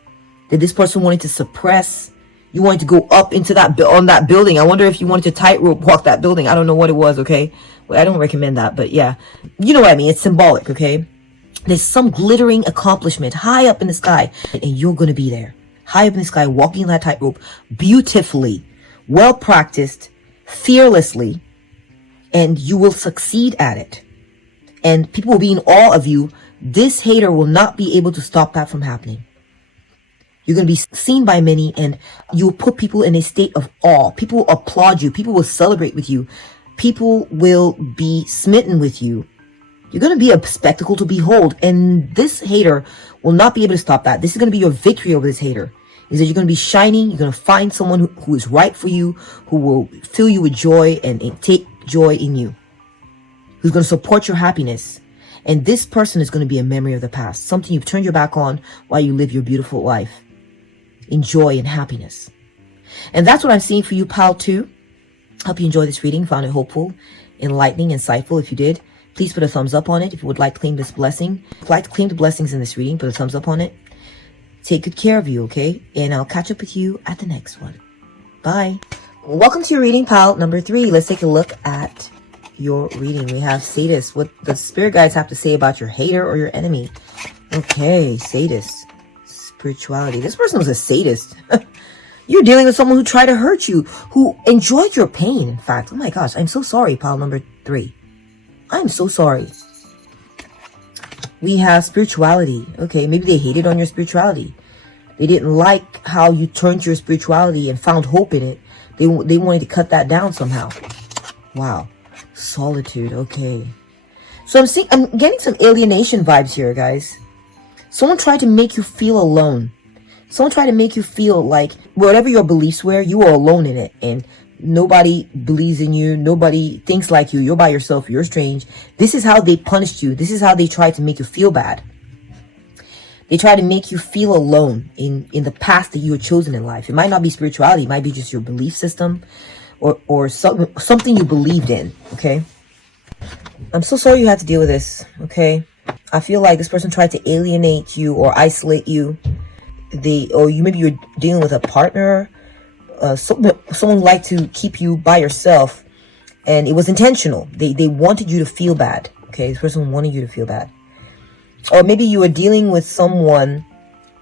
that this person wanted to suppress. You wanted to go up into on that building. I wonder if you wanted to tightrope walk that building. I don't know what it was, okay? Well, I don't recommend that, but yeah. You know what I mean? It's symbolic, okay? There's some glittering accomplishment high up in the sky, and you're going to be there. High up in the sky, walking that tightrope beautifully, well practiced, fearlessly, and you will succeed at it. And people will be in awe of you. This hater will not be able to stop that from happening. You're going to be seen by many, and you will put people in a state of awe. People will applaud you. People will celebrate with you. People will be smitten with you. You're going to be a spectacle to behold, and this hater will not be able to stop that. This is going to be your victory over this hater, is that you're going to be shining. You're going to find someone who is right for you, who will fill you with joy and take joy in you, who's going to support your happiness. And this person is going to be a memory of the past, something you've turned your back on while you live your beautiful life in joy and happiness. And that's what I'm seeing for you, pal 2. Hope you enjoyed this reading, found it hopeful, enlightening, insightful. If you did, please put a thumbs up on it. If you would like to claim this blessing, if you'd like to claim the blessings in this reading, put a thumbs up on it. Take good care of you, okay? And I'll catch up with you at the next one. Bye. Welcome to your reading, pal number 3. Let's take a look at your reading. We have sadist. What the spirit guides have to say about your hater or your enemy. Okay, sadist. Spirituality. This person was a sadist. You're dealing with someone who tried to hurt you, who enjoyed your pain, in fact. Oh my gosh, I'm so sorry, pal number 3. I'm so sorry. We have spirituality. Okay, maybe they hated on your spirituality. They didn't like how you turned your spirituality and found hope in it. They wanted to cut that down somehow. Wow. Solitude. Okay. So I'm getting some alienation vibes here, guys. Someone tried to make you feel alone. Someone tried to make you feel like whatever your beliefs were, you were alone in it. And nobody believes in you. Nobody thinks like you. You're by yourself. You're strange. This is how they punished you. This is how they tried to make you feel bad. They try to make you feel alone in the path that you had chosen in life. It might not be spirituality. It might be just your belief system or something you believed in. Okay. I'm so sorry you had to deal with this. Okay. I feel like this person tried to alienate you or isolate you. Maybe you're dealing with a partner. Someone liked to keep you by yourself, and it was intentional. They wanted you to feel bad. Okay, this person wanted you to feel bad. Or maybe you were dealing with someone,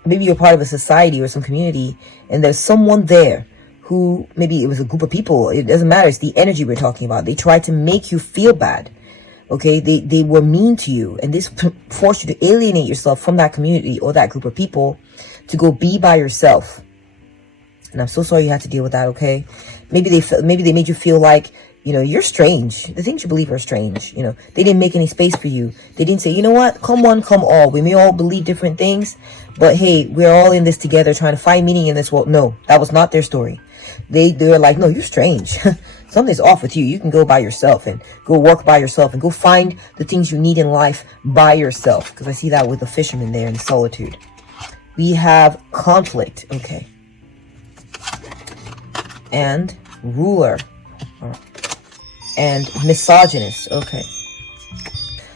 maybe you're part of a society or some community, and there's someone there who, maybe it was a group of people. It doesn't matter. It's the energy we're talking about. They tried to make you feel bad. Okay, they were mean to you, and this forced you to alienate yourself from that community or that group of people to go be by yourself. And I'm so sorry you had to deal with that. Okay, maybe they made you feel like, you know, you're strange. The things you believe are strange. You know, they didn't make any space for you. They didn't say, you know what, come one, come all. We may all believe different things, but hey, we're all in this together, trying to find meaning in this world. No, that was not their story. They were like, no, you're strange. Something's off with you. You can go by yourself and go work by yourself and go find the things you need in life by yourself. Because I see that with the fisherman there in solitude. We have conflict. Okay. And ruler. And misogynist. Okay.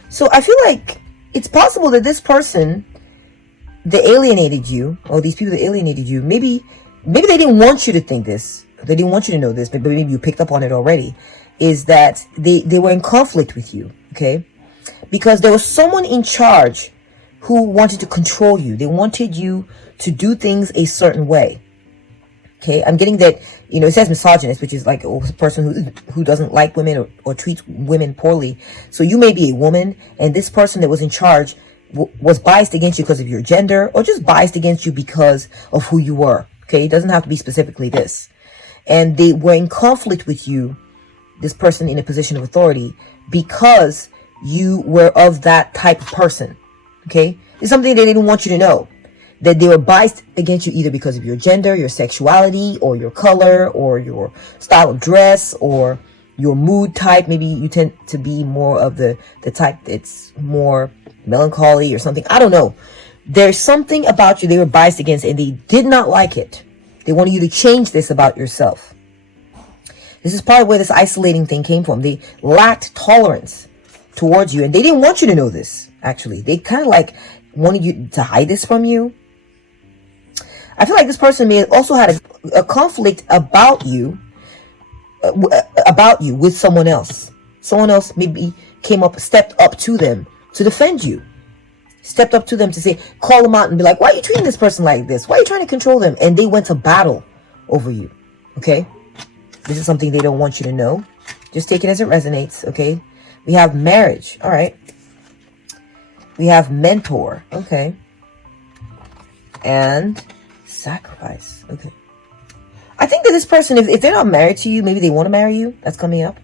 So I feel like it's possible that this person that alienated you, or these people that alienated you, maybe they didn't want you to think this. They didn't want you to know this, but maybe you picked up on it already, is that they were in conflict with you, okay? Because there was someone in charge who wanted to control you. They wanted you to do things a certain way, okay? I'm getting that, you know, it says misogynist, which is like a person who doesn't like women or treats women poorly. So you may be a woman, and this person that was in charge was biased against you because of your gender, or just biased against you because of who you were, okay? It doesn't have to be specifically this. And they were in conflict with you, this person in a position of authority, because you were of that type of person. Okay? It's something they didn't want you to know. That they were biased against you either because of your gender, your sexuality, or your color, or your style of dress, or your mood type. Maybe you tend to be more of the type that's more melancholy or something. I don't know. There's something about you they were biased against, and they did not like it. They wanted you to change this about yourself. This is part of where this isolating thing came from. They lacked tolerance towards you, and they didn't want you to know this, actually. They kind of like wanted you to hide this from you. I feel like this person may have also had a conflict about you with someone else. Someone else maybe stepped up to them to defend you. Stepped up to them to say, call them out and be like, why are you treating this person like this? Why are you trying to control them? And they went to battle over you. Okay? This is something they don't want you to know. Just take it as it resonates. Okay? We have marriage. All right. We have mentor. Okay. And sacrifice. Okay. I think that this person, if they're not married to you, maybe they want to marry you. That's coming up.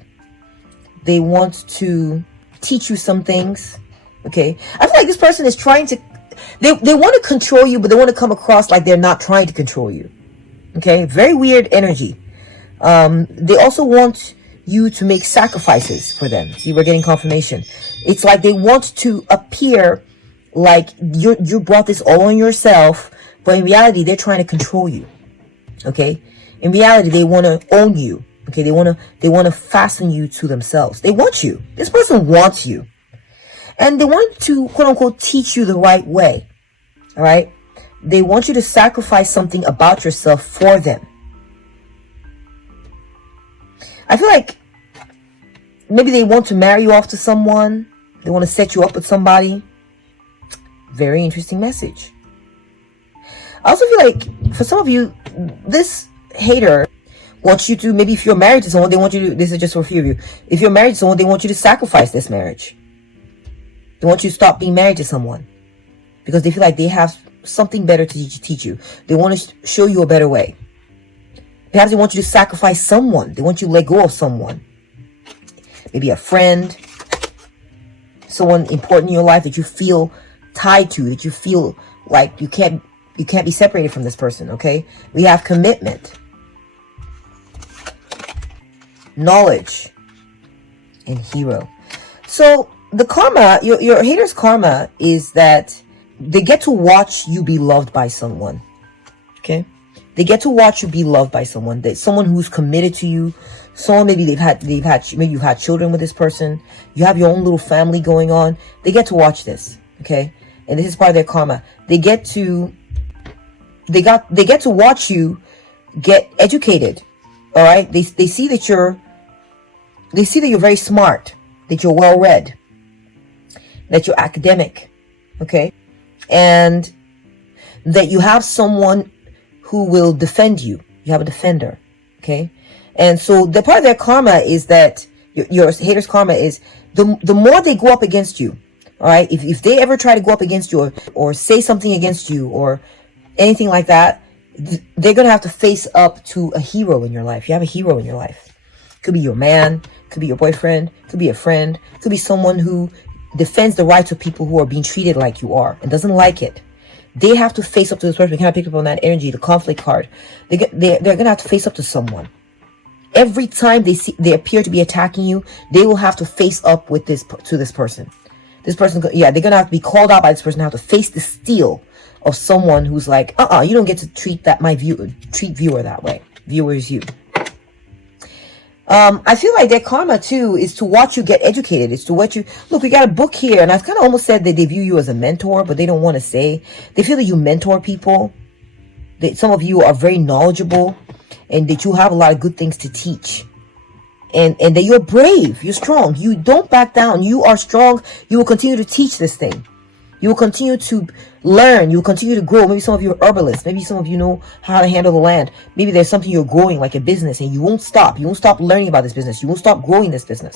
They want to teach you some things. Okay, I feel like this person is trying to, they want to control you, but they want to come across like they're not trying to control you. Okay, very weird energy. They also want you to make sacrifices for them. See, we're getting confirmation. It's like they want to appear like you brought this all on yourself, but in reality, they're trying to control you. Okay, in reality, they want to own you. Okay, they want to fasten you to themselves. They want you. This person wants you. And they want to, quote unquote, teach you the right way. All right? They want you to sacrifice something about yourself for them. I feel like maybe they want to marry you off to someone. They want to set you up with somebody. Very interesting message. I also feel like for some of you, this hater wants you to, maybe if you're married to someone, they want you to, this is just for a few of you. If you're married to someone, they want you to sacrifice this marriage. They want you to stop being married to someone because they feel like they have something better to teach you. They want to show you a better way. Perhaps they want you to sacrifice someone. They want you to let go of someone. Maybe a friend, someone important in your life that you feel tied to, that you feel like you can't be separated from this person, okay? We have commitment, knowledge, and hero. So the karma, your hater's karma is that they get to watch you be loved by someone. Okay? They get to watch you be loved by someone. That someone who's committed to you. Someone maybe maybe you've had children with this person. You have your own little family going on. They get to watch this. Okay? And this is part of their karma. They get to watch you get educated. All right? They see that you're very smart, that you're well read, that you're academic, okay? And that you have someone who will defend you. You have a defender, Okay. And so the part of their karma is that your hater's karma is the more they go up against you. All right. If they ever try to go up against you or say something against you or anything like that, they're going to have to face up to a hero in your life. You have a hero in your life. Could be your man, could be your boyfriend, could be a friend, could be someone who defends the rights of people who are being treated like you are and doesn't like it. They have to face up to this person. We cannot pick up on that energy, the conflict card. They're going to have to face up to someone. Every time they appear to be attacking you, they will have to face up with this person. This person, yeah, they're going to have to be called out by this person, have to face the steel of someone who's like, you don't get to treat viewer that way. Viewer is you. I feel like their karma too is to watch you get educated. It's to watch you look. We got a book here, and I've kind of almost said that they view you as a mentor, but they don't want to say. They feel that you mentor people. That some of you are very knowledgeable, and that you have a lot of good things to teach. And that you're brave, you're strong. You don't back down. You are strong. You will continue to teach this thing. You will continue to learn. You will continue to grow. Maybe some of you are herbalists. Maybe some of you know how to handle the land. Maybe there's something you're growing, like a business, and you won't stop. You won't stop learning about this business. You won't stop growing this business.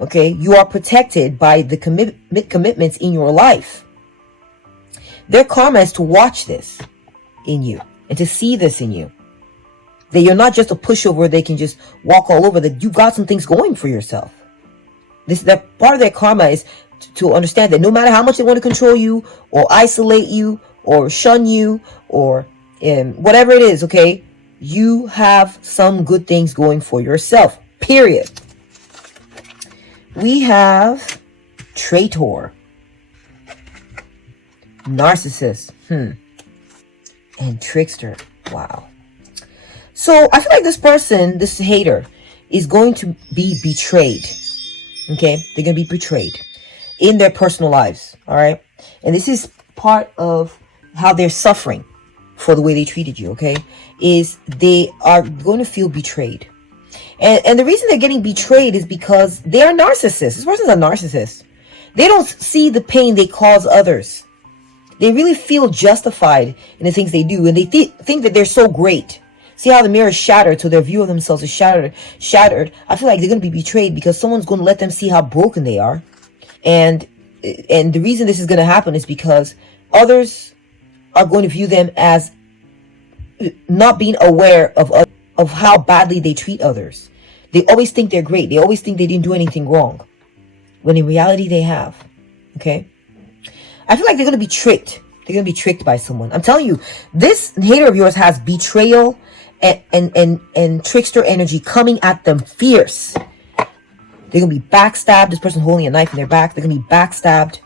Okay? You are protected by the commitments in your life. Their karma is to watch this in you and to see this in you. That you're not just a pushover they can just walk all over. That you got some things going for yourself. That part of their karma is to understand that no matter how much they want to control you or isolate you or shun you or whatever it is, okay, you have some good things going for yourself, period. We have traitor, narcissist, and trickster. Wow. So I feel like this person, this hater, is going to be betrayed. Okay, they're going to be betrayed in their personal lives, all right? And this is part of how they're suffering for the way they treated you, okay? Is they are going to feel betrayed. And the reason they're getting betrayed is because they are narcissists. This person's a narcissist. They don't see the pain they cause others. They really feel justified in the things they do, and they think that they're so great. See how the mirror is shattered, so their view of themselves is shattered. I feel like they're going to be betrayed because someone's going to let them see how broken they are. And the reason this is going to happen is because others are going to view them as not being aware of how badly they treat others. They always think they're great. They always think they didn't do anything wrong, when in reality they have. Okay? I feel like they're going to be tricked. They're going to be tricked by someone. I'm telling you, this hater of yours has betrayal and trickster energy coming at them fierce. They're going to be backstabbed. This person holding a knife in their back. They're going to be backstabbed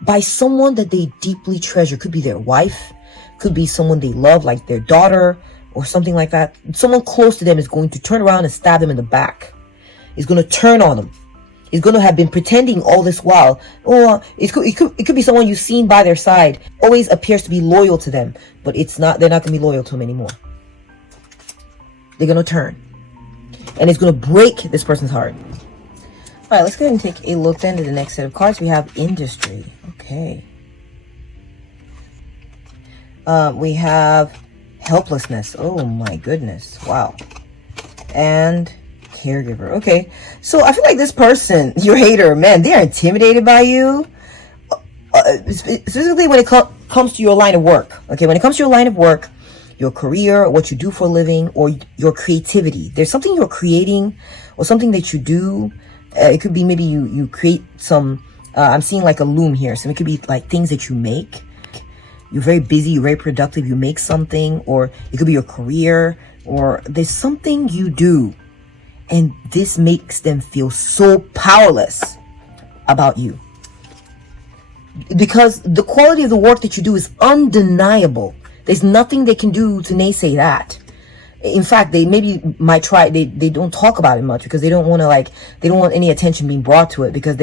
by someone that they deeply treasure. Could be their wife. Could be someone they love, like their daughter or something like that. Someone close to them is going to turn around and stab them in the back. Is going to turn on them. Is going to have been pretending all this while. Or it could be someone you've seen by their side. Always appears to be loyal to them. But it's not. They're not going to be loyal to them anymore. They're going to turn. And it's going to break this person's heart. All right, let's go ahead and take a look then to the next set of cards. We have industry. Okay. We have helplessness. Oh my goodness. Wow. And caregiver. Okay. So I feel like this person, your hater, man, they're intimidated by you. Specifically when it comes to your line of work. Okay. When it comes to your line of work, your career, what you do for a living, or your creativity. There's something you're creating or something that you do. It could be maybe you create some, I'm seeing like a loom here. So it could be like things that you make. You're very busy, you're very productive, you make something, or it could be your career, or there's something you do. And this makes them feel so powerless about you. Because the quality of the work that you do is undeniable. There's nothing they can do to naysay that. In fact, they maybe might try, they don't talk about it much because they don't want to they don't want any attention being brought to it because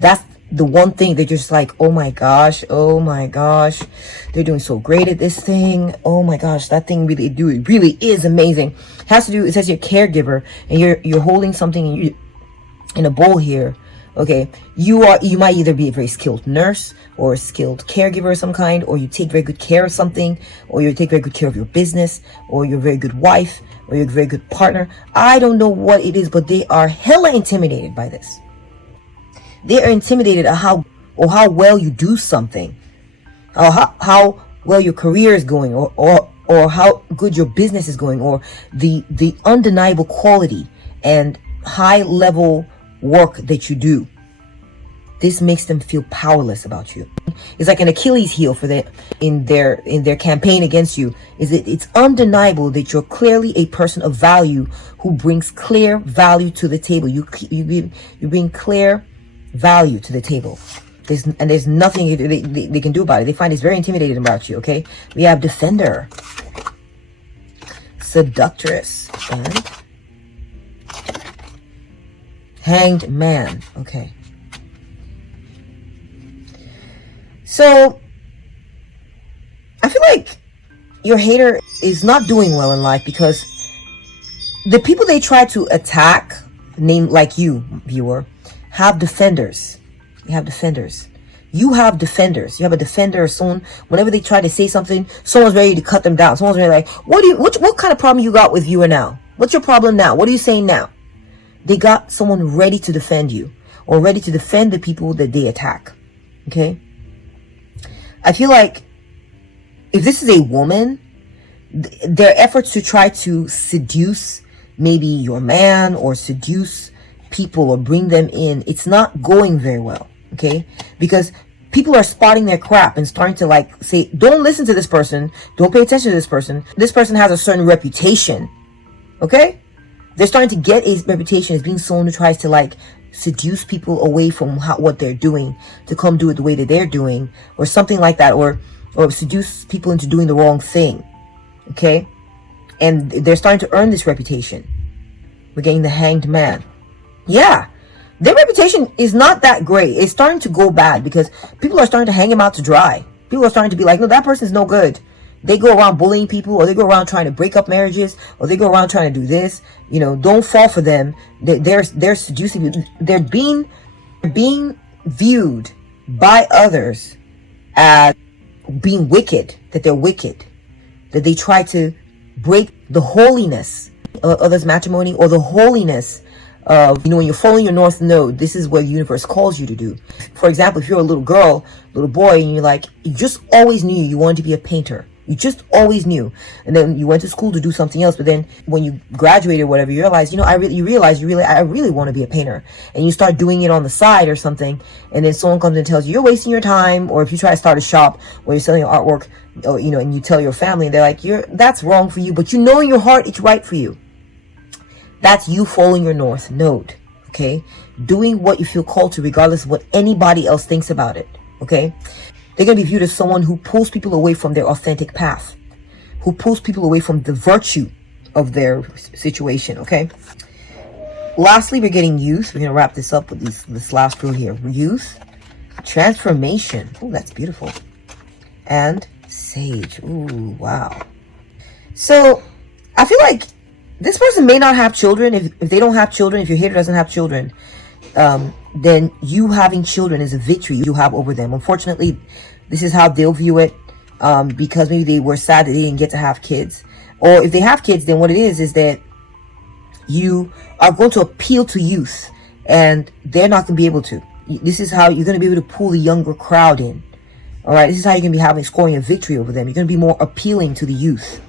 that's the one thing they're just like, oh my gosh, they're doing so great at this thing. Oh my gosh, that thing it really is amazing. It says you're a caregiver and you're holding something in a bowl here. Okay, you might either be a very skilled nurse or a skilled caregiver of some kind, or you take very good care of something, or you take very good care of your business, or you're a very good wife. or you're a very good partner. I don't know what it is, but they are hella intimidated by this. They are intimidated at how well you do something, or how well your career is going, or how good your business is going, or the undeniable quality and high level work that you do. This makes them feel powerless about you. It's like an Achilles heel for them in their campaign against you. It's undeniable that you're clearly a person of value who brings clear value to the table. You bring clear value to the table. There's nothing they can do about it. They find it's very intimidating about you. Okay, we have defender, seductress, and hanged man. Okay. So, I feel like your hater is not doing well in life because the people they try to attack, named like you, viewer, have defenders. You have defenders. You have defenders. You have a defender or someone, whenever they try to say something, someone's ready to cut them down. Someone's ready like, what kind of problem you got with viewer now? What's your problem now? What are you saying now? They got someone ready to defend you or ready to defend the people that they attack. Okay? I feel like if this is a woman, their efforts to try to seduce maybe your man or seduce people or bring them in, it's not going very well, okay? Because people are spotting their crap and starting to like say, don't listen to this person, don't pay attention to this person. This person has a certain reputation, okay? They're starting to get a reputation as being someone who tries to like seduce people away from what they're doing to come do it the way that they're doing, or something like that, or seduce people into doing the wrong thing, okay? And they're starting to earn this reputation. We're getting the hanged man. Yeah, their reputation is not that great. It's starting to go bad because people are starting to hang him out to dry. People are starting to be like, no, that person's no good. They go around bullying people, or they go around trying to break up marriages, or they go around trying to do this. You know, don't fall for them. They're seducing you. They're being viewed by others as being wicked, that they're wicked, that they try to break the holiness of others' matrimony, or the holiness of, you know, when you're following your north node, this is what the universe calls you to do. For example, if you're a little girl, little boy, and you're like, you just always knew you wanted to be a painter. You just always knew. And then you went to school to do something else. But then when you graduated or whatever, you realized, you know, I really want to be a painter. And you start doing it on the side or something. And then someone comes and tells you, you're wasting your time. Or if you try to start a shop where you're selling your artwork, or, you know, and you tell your family, they're like, that's wrong for you. But you know in your heart, it's right for you. That's you following your north node. Okay. Doing what you feel called to, regardless of what anybody else thinks about it. Okay. They're going to be viewed as someone who pulls people away from their authentic path, who pulls people away from the virtue of their situation, okay? Lastly, we're getting youth. We're going to wrap this up with this last rule here. Youth, transformation. Oh, that's beautiful. And sage. Ooh, wow. So, I feel like this person may not have children. If they don't have children, if your hater doesn't have children, then you having children is a victory you have over them. Unfortunately, this is how they'll view it, because maybe they were sad that they didn't get to have kids. Or if they have kids, then what it is that you are going to appeal to youth, and they're not going to be able to. This is how you're going to be able to pull the younger crowd in. All right, this is how you're going to be scoring a victory over them. You're going to be more appealing to the youth,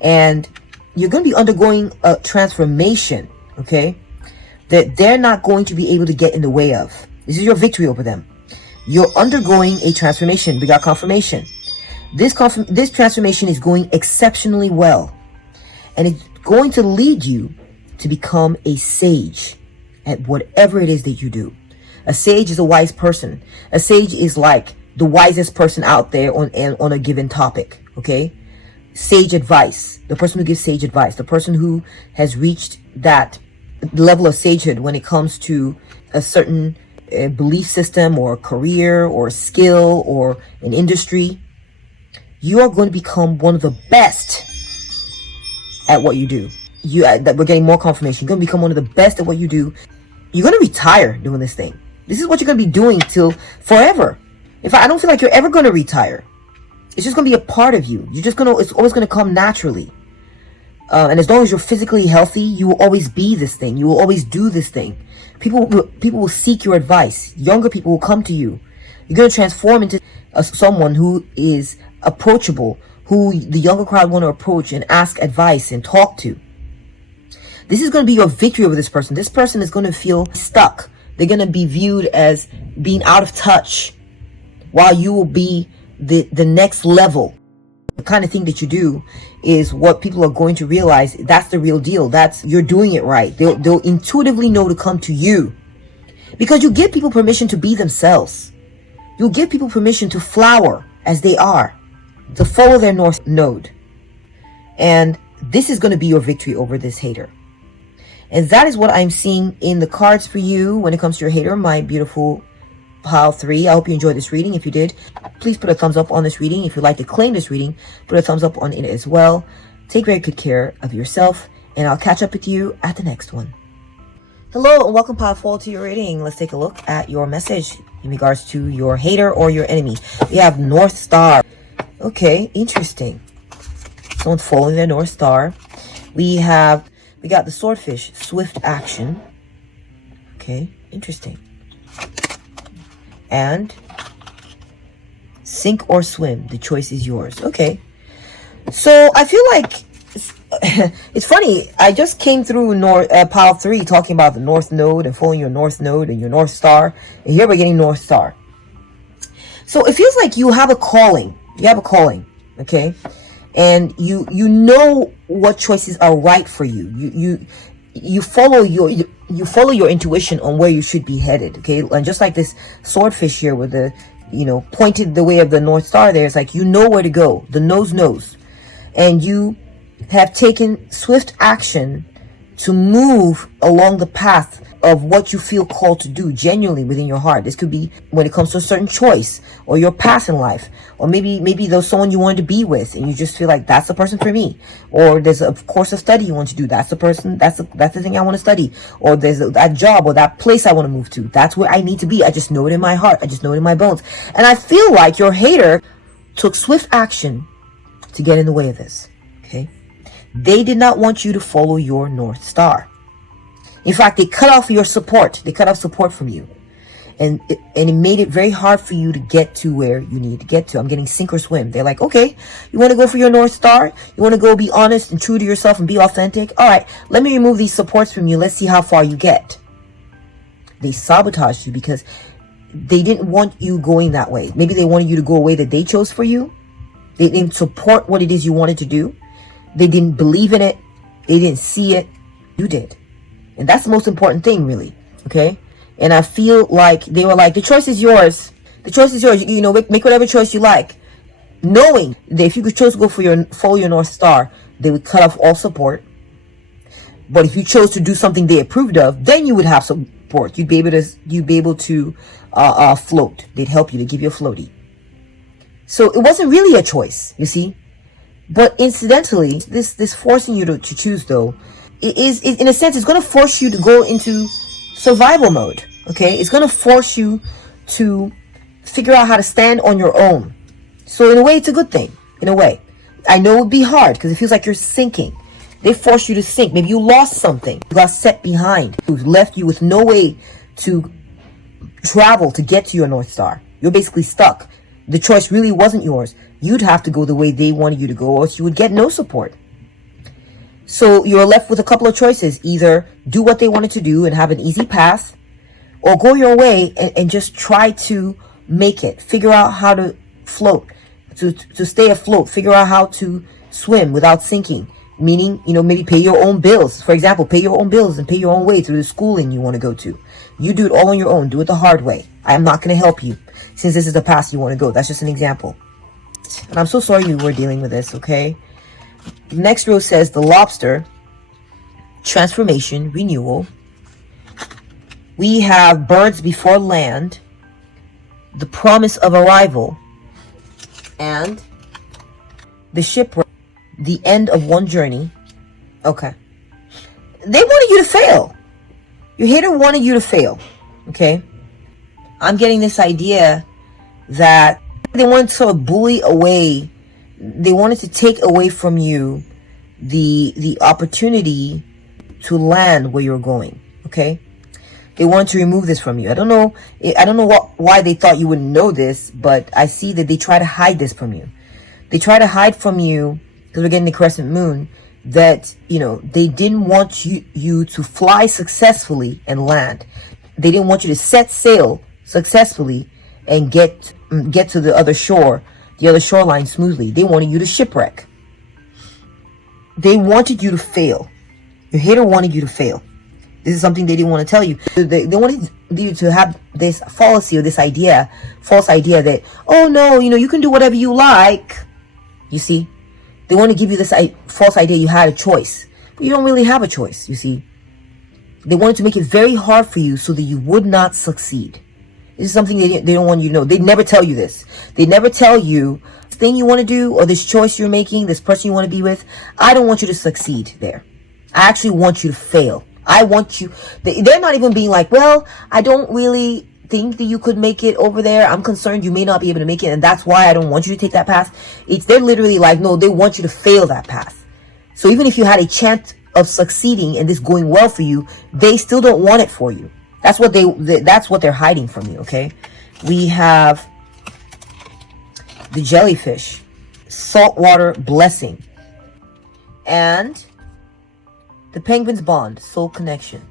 and you're going to be undergoing a transformation, okay, that they're not going to be able to get in the way of. This is your victory over them. You're undergoing a transformation. We got confirmation. This transformation is going exceptionally well, and it's going to lead you to become a sage at whatever it is that you do. A sage is a wise person. A sage is like the wisest person out there on a given topic, okay? Sage advice. The person who gives sage advice. The person who has reached that level of sagehood when it comes to a certain belief system or career or skill or an industry. You are going to become one of the best at what you do. That we're getting more confirmation. You're going to become one of the best at what you do. You're going to retire doing this thing. This is what you're going to be doing till forever. I don't feel like you're ever going to retire. It's just going to be a part of you. It's always going to come naturally. And as long as you're physically healthy, you will always be this thing. You will always do this thing. People will seek your advice. Younger people will come to you. You're going to transform into someone who is approachable, who the younger crowd want to approach and ask advice and talk to. This is going to be your victory over this person. This person is going to feel stuck. They're going to be viewed as being out of touch, while you will be the next level. The kind of thing that you do is what people are going to realize. That's the real deal. You're doing it right. They'll intuitively know to come to you, because you give people permission to be themselves. You'll give people permission to flower as they are, to follow their north node. And this is going to be your victory over this hater. And that is what I'm seeing in the cards for you when it comes to your hater, my beautiful pile 3. I hope you enjoyed this reading. If you did, please put a thumbs up on this reading. If you'd like to claim this reading, put a thumbs up on it as well. Take very good care of yourself, and I'll catch up with you at the next one. Hello and welcome, pile 4, to your reading. Let's take a look at your message in regards to your hater or your enemy. We have North Star. Okay, interesting. Someone's following their North Star. We got the Swordfish, swift action. Okay, interesting. And sink or swim, the choice is yours. Okay, so I feel like it's funny. I just came through pile 3 talking about the North Node and following your North Node and your North Star, and here we're getting North Star. So it feels like you have a calling. You have a calling, okay, and you know what choices are right for you. You follow your intuition on where you should be headed, okay? And just like this swordfish here with the, pointed the way of the North Star there, it's like you know where to go. The nose knows. And you have taken swift action to move along the path of what you feel called to do genuinely within your heart. This could be when it comes to a certain choice or your path in life, or maybe there's someone you wanted to be with and you just feel like that's the person for me, or there's a course of study you want to do. That's the person, that's the thing I want to study, or there's that job or that place I want to move to. That's where I need to be. I just know it in my heart. I just know it in my bones. And I feel like your hater took swift action to get in the way of this, okay? They did not want you to follow your North Star. In fact, they cut off your support. They cut off support from you. And it made it very hard for you to get to where you need to get to. I'm getting sink or swim. They're like, okay, you want to go for your North Star? You want to go be honest and true to yourself and be authentic? All right, let me remove these supports from you. Let's see how far you get. They sabotaged you because they didn't want you going that way. Maybe they wanted you to go a way that they chose for you. They didn't support what it is you wanted to do. They didn't believe in it. They didn't see it. You did. And that's the most important thing, really. Okay? And I feel like they were like, the choice is yours. The choice is yours. Make whatever choice you like. Knowing that if you could choose to go for follow your North Star, they would cut off all support. But if you chose to do something they approved of, then you would have support. You'd be able to float. They'd help you to give you a floaty. So it wasn't really a choice, you see. But incidentally, this forcing you to choose, though, is in a sense, it's going to force you to go into survival mode. Okay, it's going to force you to figure out how to stand on your own. So in a way, it's a good thing. In a way, I know it would be hard because it feels like you're sinking. They forced you to sink. Maybe you lost something. You got set behind. It left you with no way to travel to get to your North Star. You're basically stuck. The choice really wasn't yours. You'd have to go the way they wanted you to go, or else you would get no support. So you're left with a couple of choices. Either do what they wanted to do and have an easy path, or go your way and just try to make it. Figure out how to float, to stay afloat. Figure out how to swim without sinking. Meaning, maybe pay your own bills. For example, pay your own bills and pay your own way through the schooling you want to go to. You do it all on your own. Do it the hard way. I am not going to help you since this is the path you want to go. That's just an example. And I'm so sorry you were dealing with this, okay? The next row says the lobster, transformation, renewal. We have birds before land, the promise of arrival, and the shipwreck, the end of one journey. Okay. They wanted you to fail. Your hater wanted you to fail, okay? I'm getting this idea that they wanted to bully away. They wanted to take away from you the opportunity to land where you're going. Okay, they wanted to remove this from you. I don't know why they thought you wouldn't know this, but I see that they try to hide this from you. They try to hide from you, because we're getting the crescent moon, that, you know, they didn't want you to fly successfully and land. They didn't want you to set sail successfully and get to the other shore, the other shoreline smoothly. They wanted you to shipwreck. They wanted you to fail. Your hater wanted you to fail. This is something they didn't want to tell you. They wanted you to have this fallacy or this false idea that, oh no, you know, you can do whatever you like. You see, they want to give you this false idea you had a choice, but you don't really have a choice. You see, they wanted to make it very hard for you so that you would not succeed. This is something they don't want you to know. They never tell you this. They never tell you this thing you want to do or this choice you're making, this person you want to be with. I don't want you to succeed there. I actually want you to fail. I want you. They're not even being like, well, I don't really think that you could make it over there. I'm concerned you may not be able to make it, and that's why I don't want you to take that path. They're literally like, no, they want you to fail that path. So even if you had a chance of succeeding and this going well for you, they still don't want it for you. That's what they're hiding from you. Okay, we have the jellyfish, saltwater blessing, and the penguin's bond, soul connection.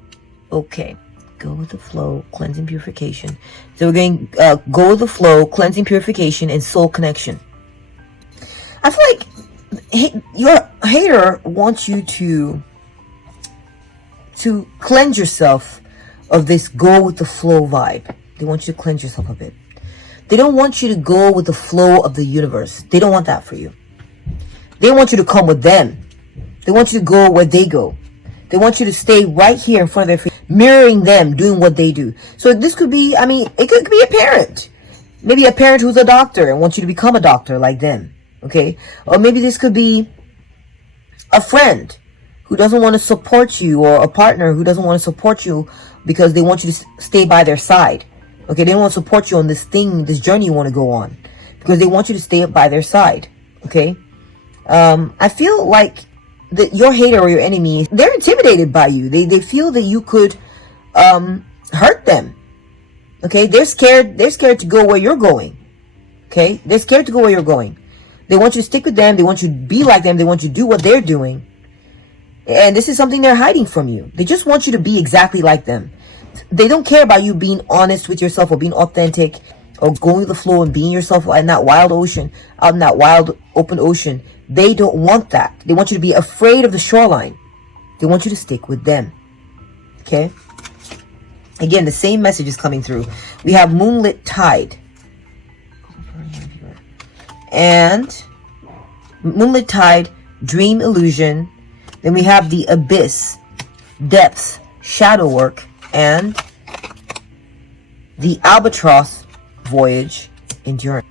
Okay, go with the flow, cleansing, purification. So we're going go with the flow, cleansing, purification, and soul connection. I feel like your hater wants you to cleanse yourself of this go with the flow vibe. They want you to cleanse yourself of it. They don't want you to go with the flow of the universe. They don't want that for you. They want you to come with them. They want you to go where they go. They want you to stay right here in front of their face, mirroring them, doing what they do. So this could be, I mean, it could be a parent. Maybe a parent who's a doctor and wants you to become a doctor like them. Okay? Or maybe this could be a friend who doesn't want to support you, or a partner who doesn't want to support you because they want you to stay by their side. Okay? They don't want to support you on this thing, this journey you want to go on, because they want you to stay by their side. Okay? I feel like that your hater or your enemy, they're intimidated by you. They feel that you could hurt them. Okay, they're scared to go where you're going. Okay, they're scared to go where you're going. They want you to stick with them. They want you to be like them. They want you to do what they're doing. And this is something they're hiding from you. They just want you to be exactly like them. They don't care about you being honest with yourself or being authentic or going with the flow and being yourself in that wild ocean, out in that wild open ocean. They don't want that. They want you to be afraid of the shoreline. They want you to stick with them. Okay? Again, the same message is coming through. We have moonlit tide. And moonlit tide, dream illusion. Then we have the abyss, depth, shadow work, and the albatross voyage, endurance.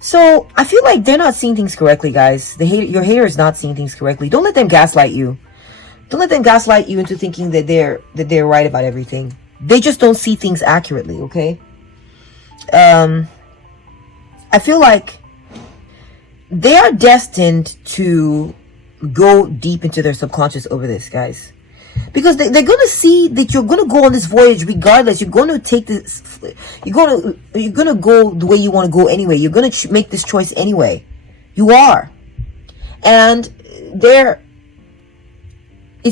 So I feel like they're not seeing things correctly, guys. Your hater is not seeing things correctly. Don't let them gaslight you. Don't let them gaslight you into thinking that they're right about everything. They just don't see things accurately. Okay. I feel like they are destined to go deep into their subconscious over this, guys. Because they're going to see that you're going to go on this voyage regardless. You're going to take this. You're going to go the way you want to go anyway. You're going to make this choice anyway. You are. And it's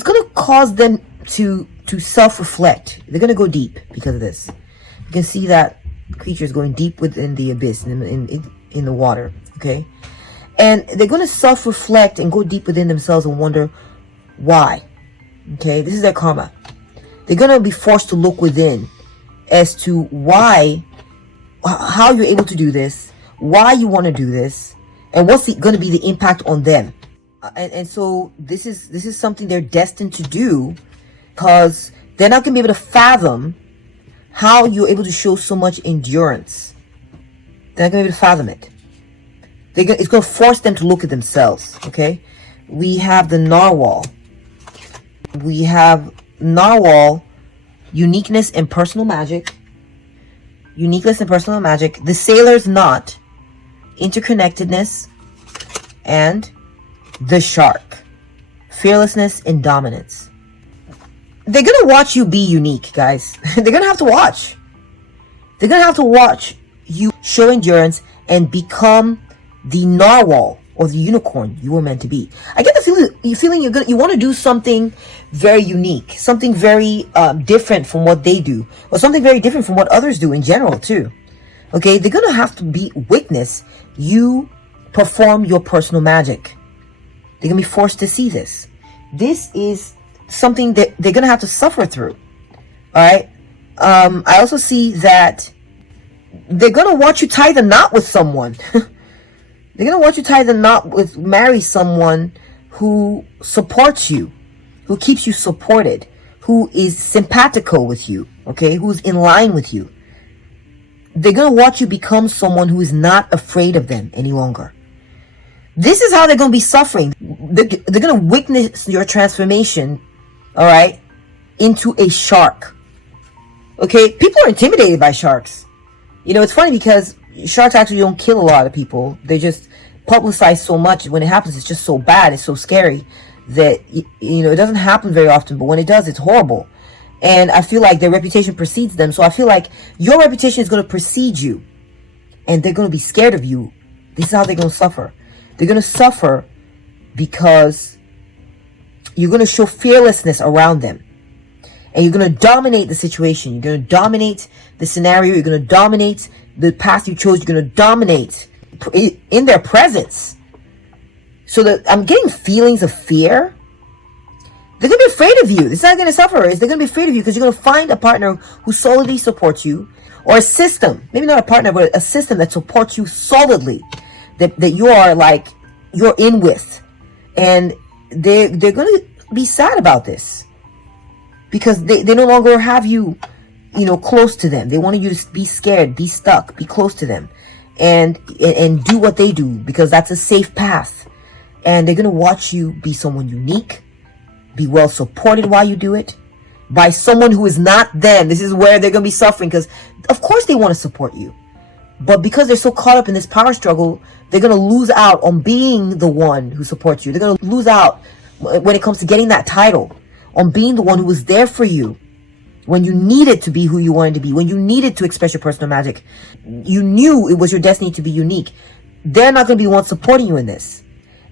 going to cause them to self-reflect. They're going to go deep because of this. You can see that creature is going deep within the abyss, in the water. Okay. And they're going to self-reflect and go deep within themselves and wonder why. Okay, this is their karma. They're going to be forced to look within as to how you're able to do this, why you want to do this, and what's going to be the impact on them. And so this is something they're destined to do, because they're not going to be able to fathom how you're able to show so much endurance. They're not going to be able to fathom it. It's going to force them to look at themselves. Okay, we have the narwhal. We have narwhal, uniqueness and personal magic. Uniqueness and personal magic. The sailor's knot, interconnectedness, and the shark. fearlessness, and dominance. They're gonna watch you be unique, guys. They're gonna have to watch. They're gonna have to watch you show endurance and become the narwhal or the unicorn you were meant to be. I get the feeling you want to do something very unique, something very different from what they do, or something very different from what others do in general too. Okay, they're gonna have to witness you perform your personal magic. They're gonna be forced to see this. This is something that they're gonna have to suffer through. All right. I also see that they're gonna watch you tie the knot with someone. They're gonna watch you tie the knot with, marry someone who supports you, who keeps you supported, who is simpatico with you, okay, who's in line with you. They're gonna watch you become someone who is not afraid of them any longer. This is how they're gonna be suffering. They're gonna witness your transformation, all right, into a shark. Okay, people are intimidated by sharks. You know, it's funny because sharks actually don't kill a lot of people. They just publicize so much. When it happens, it's just so bad, it's so scary that, you know, it doesn't happen very often, but when it does, it's horrible. And I feel like their reputation precedes them. So I feel like your reputation is going to precede you, and they're going to be scared of you. This is how they're going to suffer. They're going to suffer because you're going to show fearlessness around them. And you're going to dominate the situation. You're going to dominate the scenario. You're going to dominate the path you chose. You're going to dominate in their presence. So that I'm getting feelings of fear. They're going to be afraid of you. This is how they're going to suffer. They're going to be afraid of you because you're going to find a partner who solidly supports you, or a system, maybe not a partner, but a system that supports you solidly, that you are like, you're in with. And they're going to be sad about this because they no longer have you, you know, close to them. They want you to be scared, be stuck, be close to them, and do what they do because that's a safe path. And they're going to watch you be someone unique, be well supported while you do it, by someone who is not them. This is where they're going to be suffering because, of course, they want to support you. But because they're so caught up in this power struggle, they're going to lose out on being the one who supports you. They're going to lose out when it comes to getting that title, on being the one who was there for you when you needed to be who you wanted to be, when you needed to express your personal magic. You knew it was your destiny to be unique. They're not going to be the ones supporting you in this.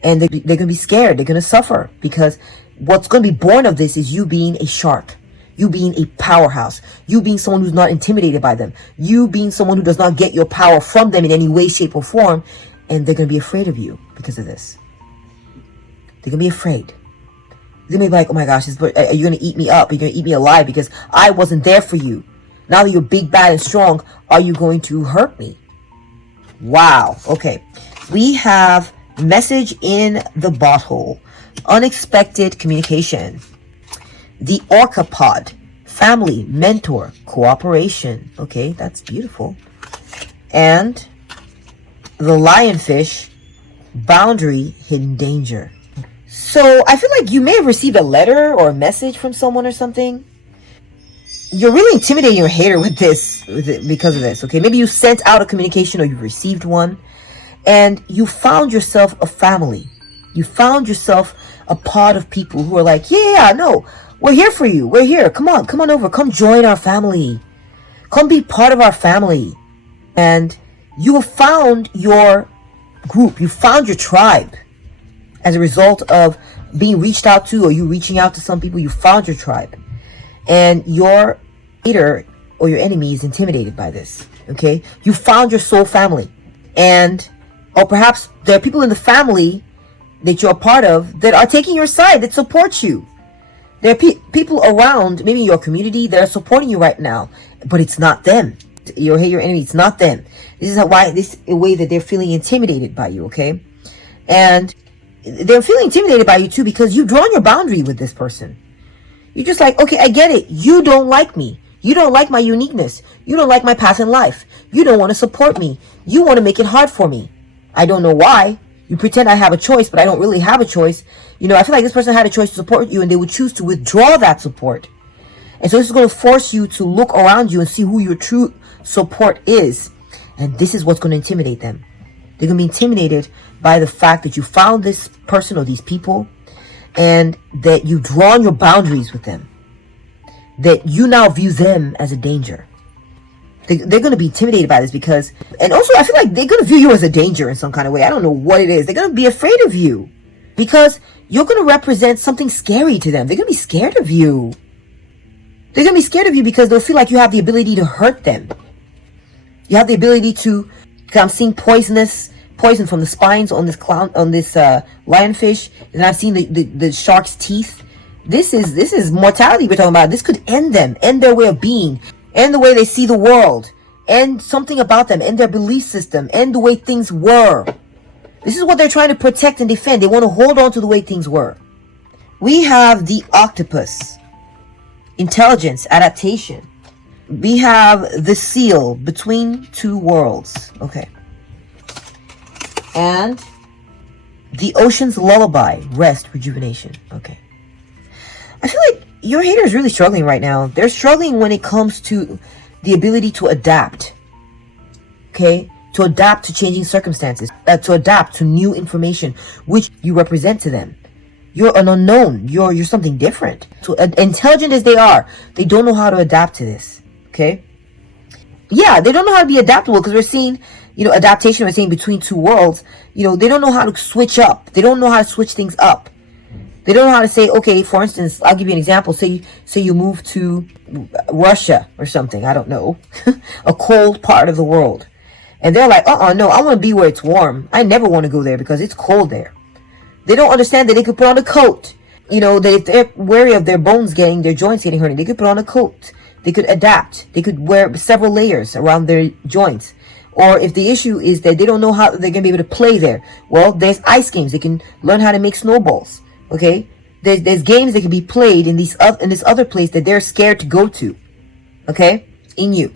And they're going to be scared. They're going to suffer because what's going to be born of this is you being a shark, you being a powerhouse, you being someone who's not intimidated by them, you being someone who does not get your power from them in any way, shape, or form. And they're going to be afraid of you because of this. They're going to be afraid. They're going to be like, oh my gosh, are you going to eat me up? Are you going to eat me alive because I wasn't there for you? Now that you're big, bad, and strong, are you going to hurt me? Wow. Okay. We have message in the bottle. Unexpected communication. The orcapod. Family, mentor, cooperation. Okay, that's beautiful. And the lionfish. Boundary, hidden danger. So I feel like you may have received a letter or a message from someone or something. You're really intimidating your hater with this, because of this. Okay, maybe you sent out a communication or you received one, and you found yourself a family. You found yourself a pod of people who are like, yeah, no, we're here for you. We're here. Come on over. Come join our family. Come be part of our family. And you have found your group. You found your tribe. As a result of being reached out to, or you reaching out to some people, you found your tribe. And your hater or your enemy is intimidated by this. Okay? You found your soul family. And, or perhaps there are people in the family that you're a part of that are taking your side, that support you. There are people around, maybe your community, that are supporting you right now, but it's not them. Your enemy, it's not them. This is a way that they're feeling intimidated by you, okay? And they're feeling intimidated by you too because you've drawn your boundary with this person. You're just like, okay, I get it. You don't like me. You don't like my uniqueness. You don't like my path in life. You don't want to support me. You want to make it hard for me. I don't know why. You pretend I have a choice, but I don't really have a choice. You know, I feel like this person had a choice to support you and they would choose to withdraw that support. And so this is going to force you to look around you and see who your true support is. And this is what's going to intimidate them. They're going to be intimidated by the fact that you found this person or these people, and that you've drawn your boundaries with them, that you now view them as a danger. They're going to be intimidated by this because, and also I feel like they're going to view you as a danger in some kind of way. I don't know what it is. They're going to be afraid of you because you're going to represent something scary to them. They're going to be scared of you. They're going to be scared of you because they'll feel like you have the ability to hurt them. You have the ability to, I'm seeing poison from the spines on this lionfish, and I've seen the shark's teeth. This is mortality we're talking about. This could end them, end their way of being, end the way they see the world, end something about them, end their belief system, end the way things were. This is what they're trying to protect and defend. They want to hold on to the way things were. We have the octopus. Intelligence, adaptation. We have the seal, between two worlds. Okay. And the ocean's lullaby, rest, rejuvenation. Okay. I feel like your hater is really struggling right now. They're struggling when it comes to the ability to adapt. Okay? To adapt to changing circumstances. To adapt to new information, which you represent to them. You're an unknown. You're something different. So intelligent as they are, they don't know how to adapt to this. Okay? Yeah, they don't know how to be adaptable because we're seeing, adaptation, we're seeing between two worlds. They don't know how to switch up. They don't know how to switch things up. They don't know how to say, okay, for instance, I'll give you an example. Say you move to Russia or something. I don't know. A cold part of the world. And they're like, no, I want to be where it's warm. I never want to go there because it's cold there. They don't understand that they could put on a coat. That if they're wary of their joints getting hurt, they could put on a coat. They could adapt. They could wear several layers around their joints. Or if the issue is that they don't know how they're going to be able to play there, well, there's ice games. They can learn how to make snowballs. Okay? There's games that can be played in this other place that they're scared to go to. Okay? In you.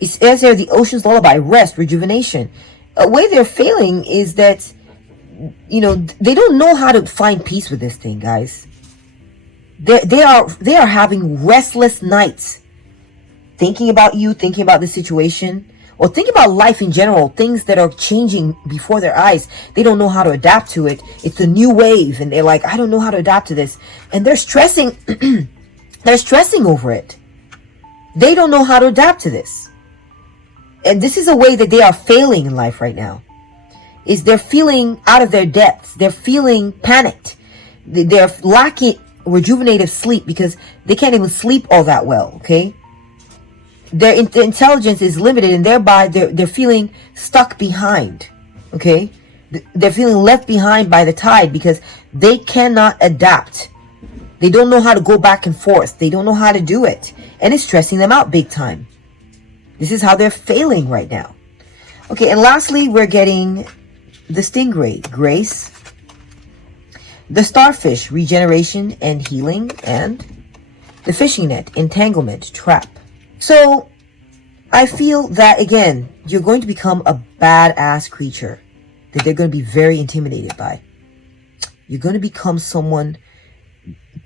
It says here, the ocean's lullaby, rest, rejuvenation. A way they're failing is that they don't know how to find peace with this thing, guys. They are having restless nights, thinking about you, thinking about the situation, or thinking about life in general, things that are changing before their eyes. They don't know how to adapt to it. It's a new wave, and they're like, I don't know how to adapt to this, and they're stressing. They're stressing over it. They don't know how to adapt to this, and this is a way that they are failing in life right now. Is they're feeling out of their depths. They're feeling panicked. They're lacking rejuvenative sleep because they can't even sleep all that well, okay? Their intelligence is limited, and thereby they're feeling stuck behind, okay? They're feeling left behind by the tide because they cannot adapt. They don't know how to go back and forth. They don't know how to do it. And it's stressing them out big time. This is how they're failing right now. Okay, and lastly, we're getting the stingray, grace, the starfish, regeneration and healing, and the fishing net, entanglement, trap. So I feel that, again, you're going to become a badass creature that they're going to be very intimidated by. You're going to become someone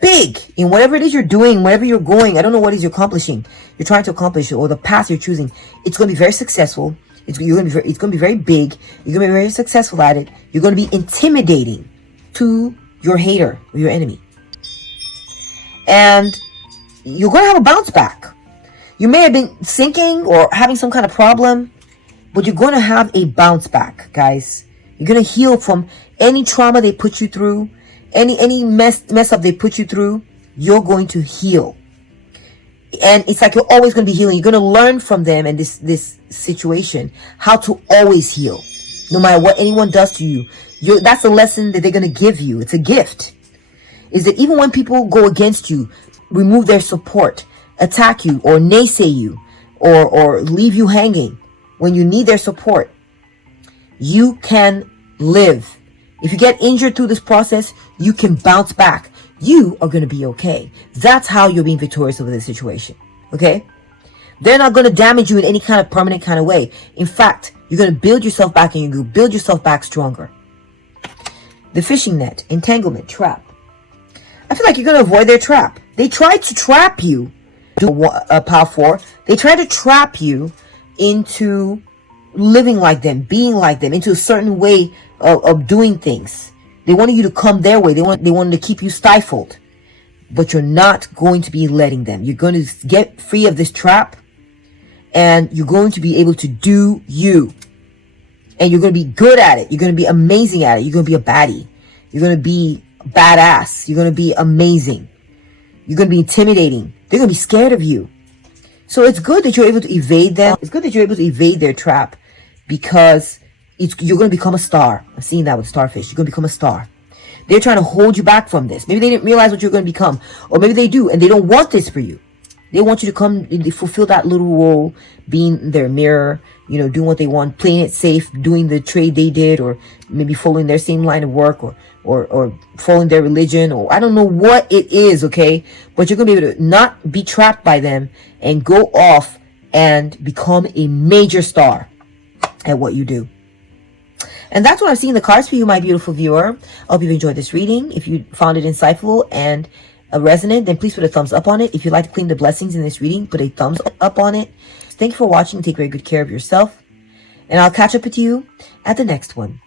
big in whatever it is you're doing, wherever you're going. I don't know what it is you're accomplishing, you're trying to accomplish, or the path you're choosing. It's going to be very successful. It's going to be very big. You're going to be very successful at it. You're going to be intimidating to your hater or your enemy. And you're going to have a bounce back. You may have been sinking or having some kind of problem, but you're going to have a bounce back, guys. You're going to heal from any trauma they put you through, any mess up they put you through. You're going to heal. And it's like you're always going to be healing. You're going to learn from them and this situation how to always heal. No matter what anyone does to you. That's a lesson that they're going to give you. It's a gift. Is that even when people go against you, remove their support, attack you, or naysay you, or leave you hanging, when you need their support, you can live. If you get injured through this process, you can bounce back. You are going to be okay. That's how you're being victorious over this situation. Okay? They're not going to damage you in any kind of permanent kind of way. In fact, you're going to build yourself back, and you're going to build yourself back stronger. The fishing net, entanglement, trap. I feel like you're going to avoid their trap. They tried to trap you. Power 4. They tried to trap you into living like them, being like them, into a certain way of doing things. They wanted you to come their way. They wanted to keep you stifled. But you're not going to be letting them. You're going to get free of this trap, and you're going to be able to do you. And you're going to be good at it. You're going to be amazing at it. You're going to be a baddie. You're going to be badass. You're going to be amazing. You're going to be intimidating. They're going to be scared of you. So it's good that you're able to evade them. It's good that you're able to evade their trap, because you're going to become a star. I'm seeing that with starfish. You're going to become a star. They're trying to hold you back from this. Maybe they didn't realize what you're going to become. Or maybe they do, and they don't want this for you. They want you to come and fulfill that little role, being their mirror, doing what they want, playing it safe, doing the trade they did, or maybe following their same line of work, or following their religion, or I don't know what it is, okay? But you're going to be able to not be trapped by them and go off and become a major star at what you do. And that's what I'm seeing the cards for you, my beautiful viewer. I hope you've enjoyed this reading. If you found it insightful and resonant, then please put a thumbs up on it. If you'd like to claim the blessings in this reading, put a thumbs up on it. Thank you for watching. Take very good care of yourself. And I'll catch up with you at the next one.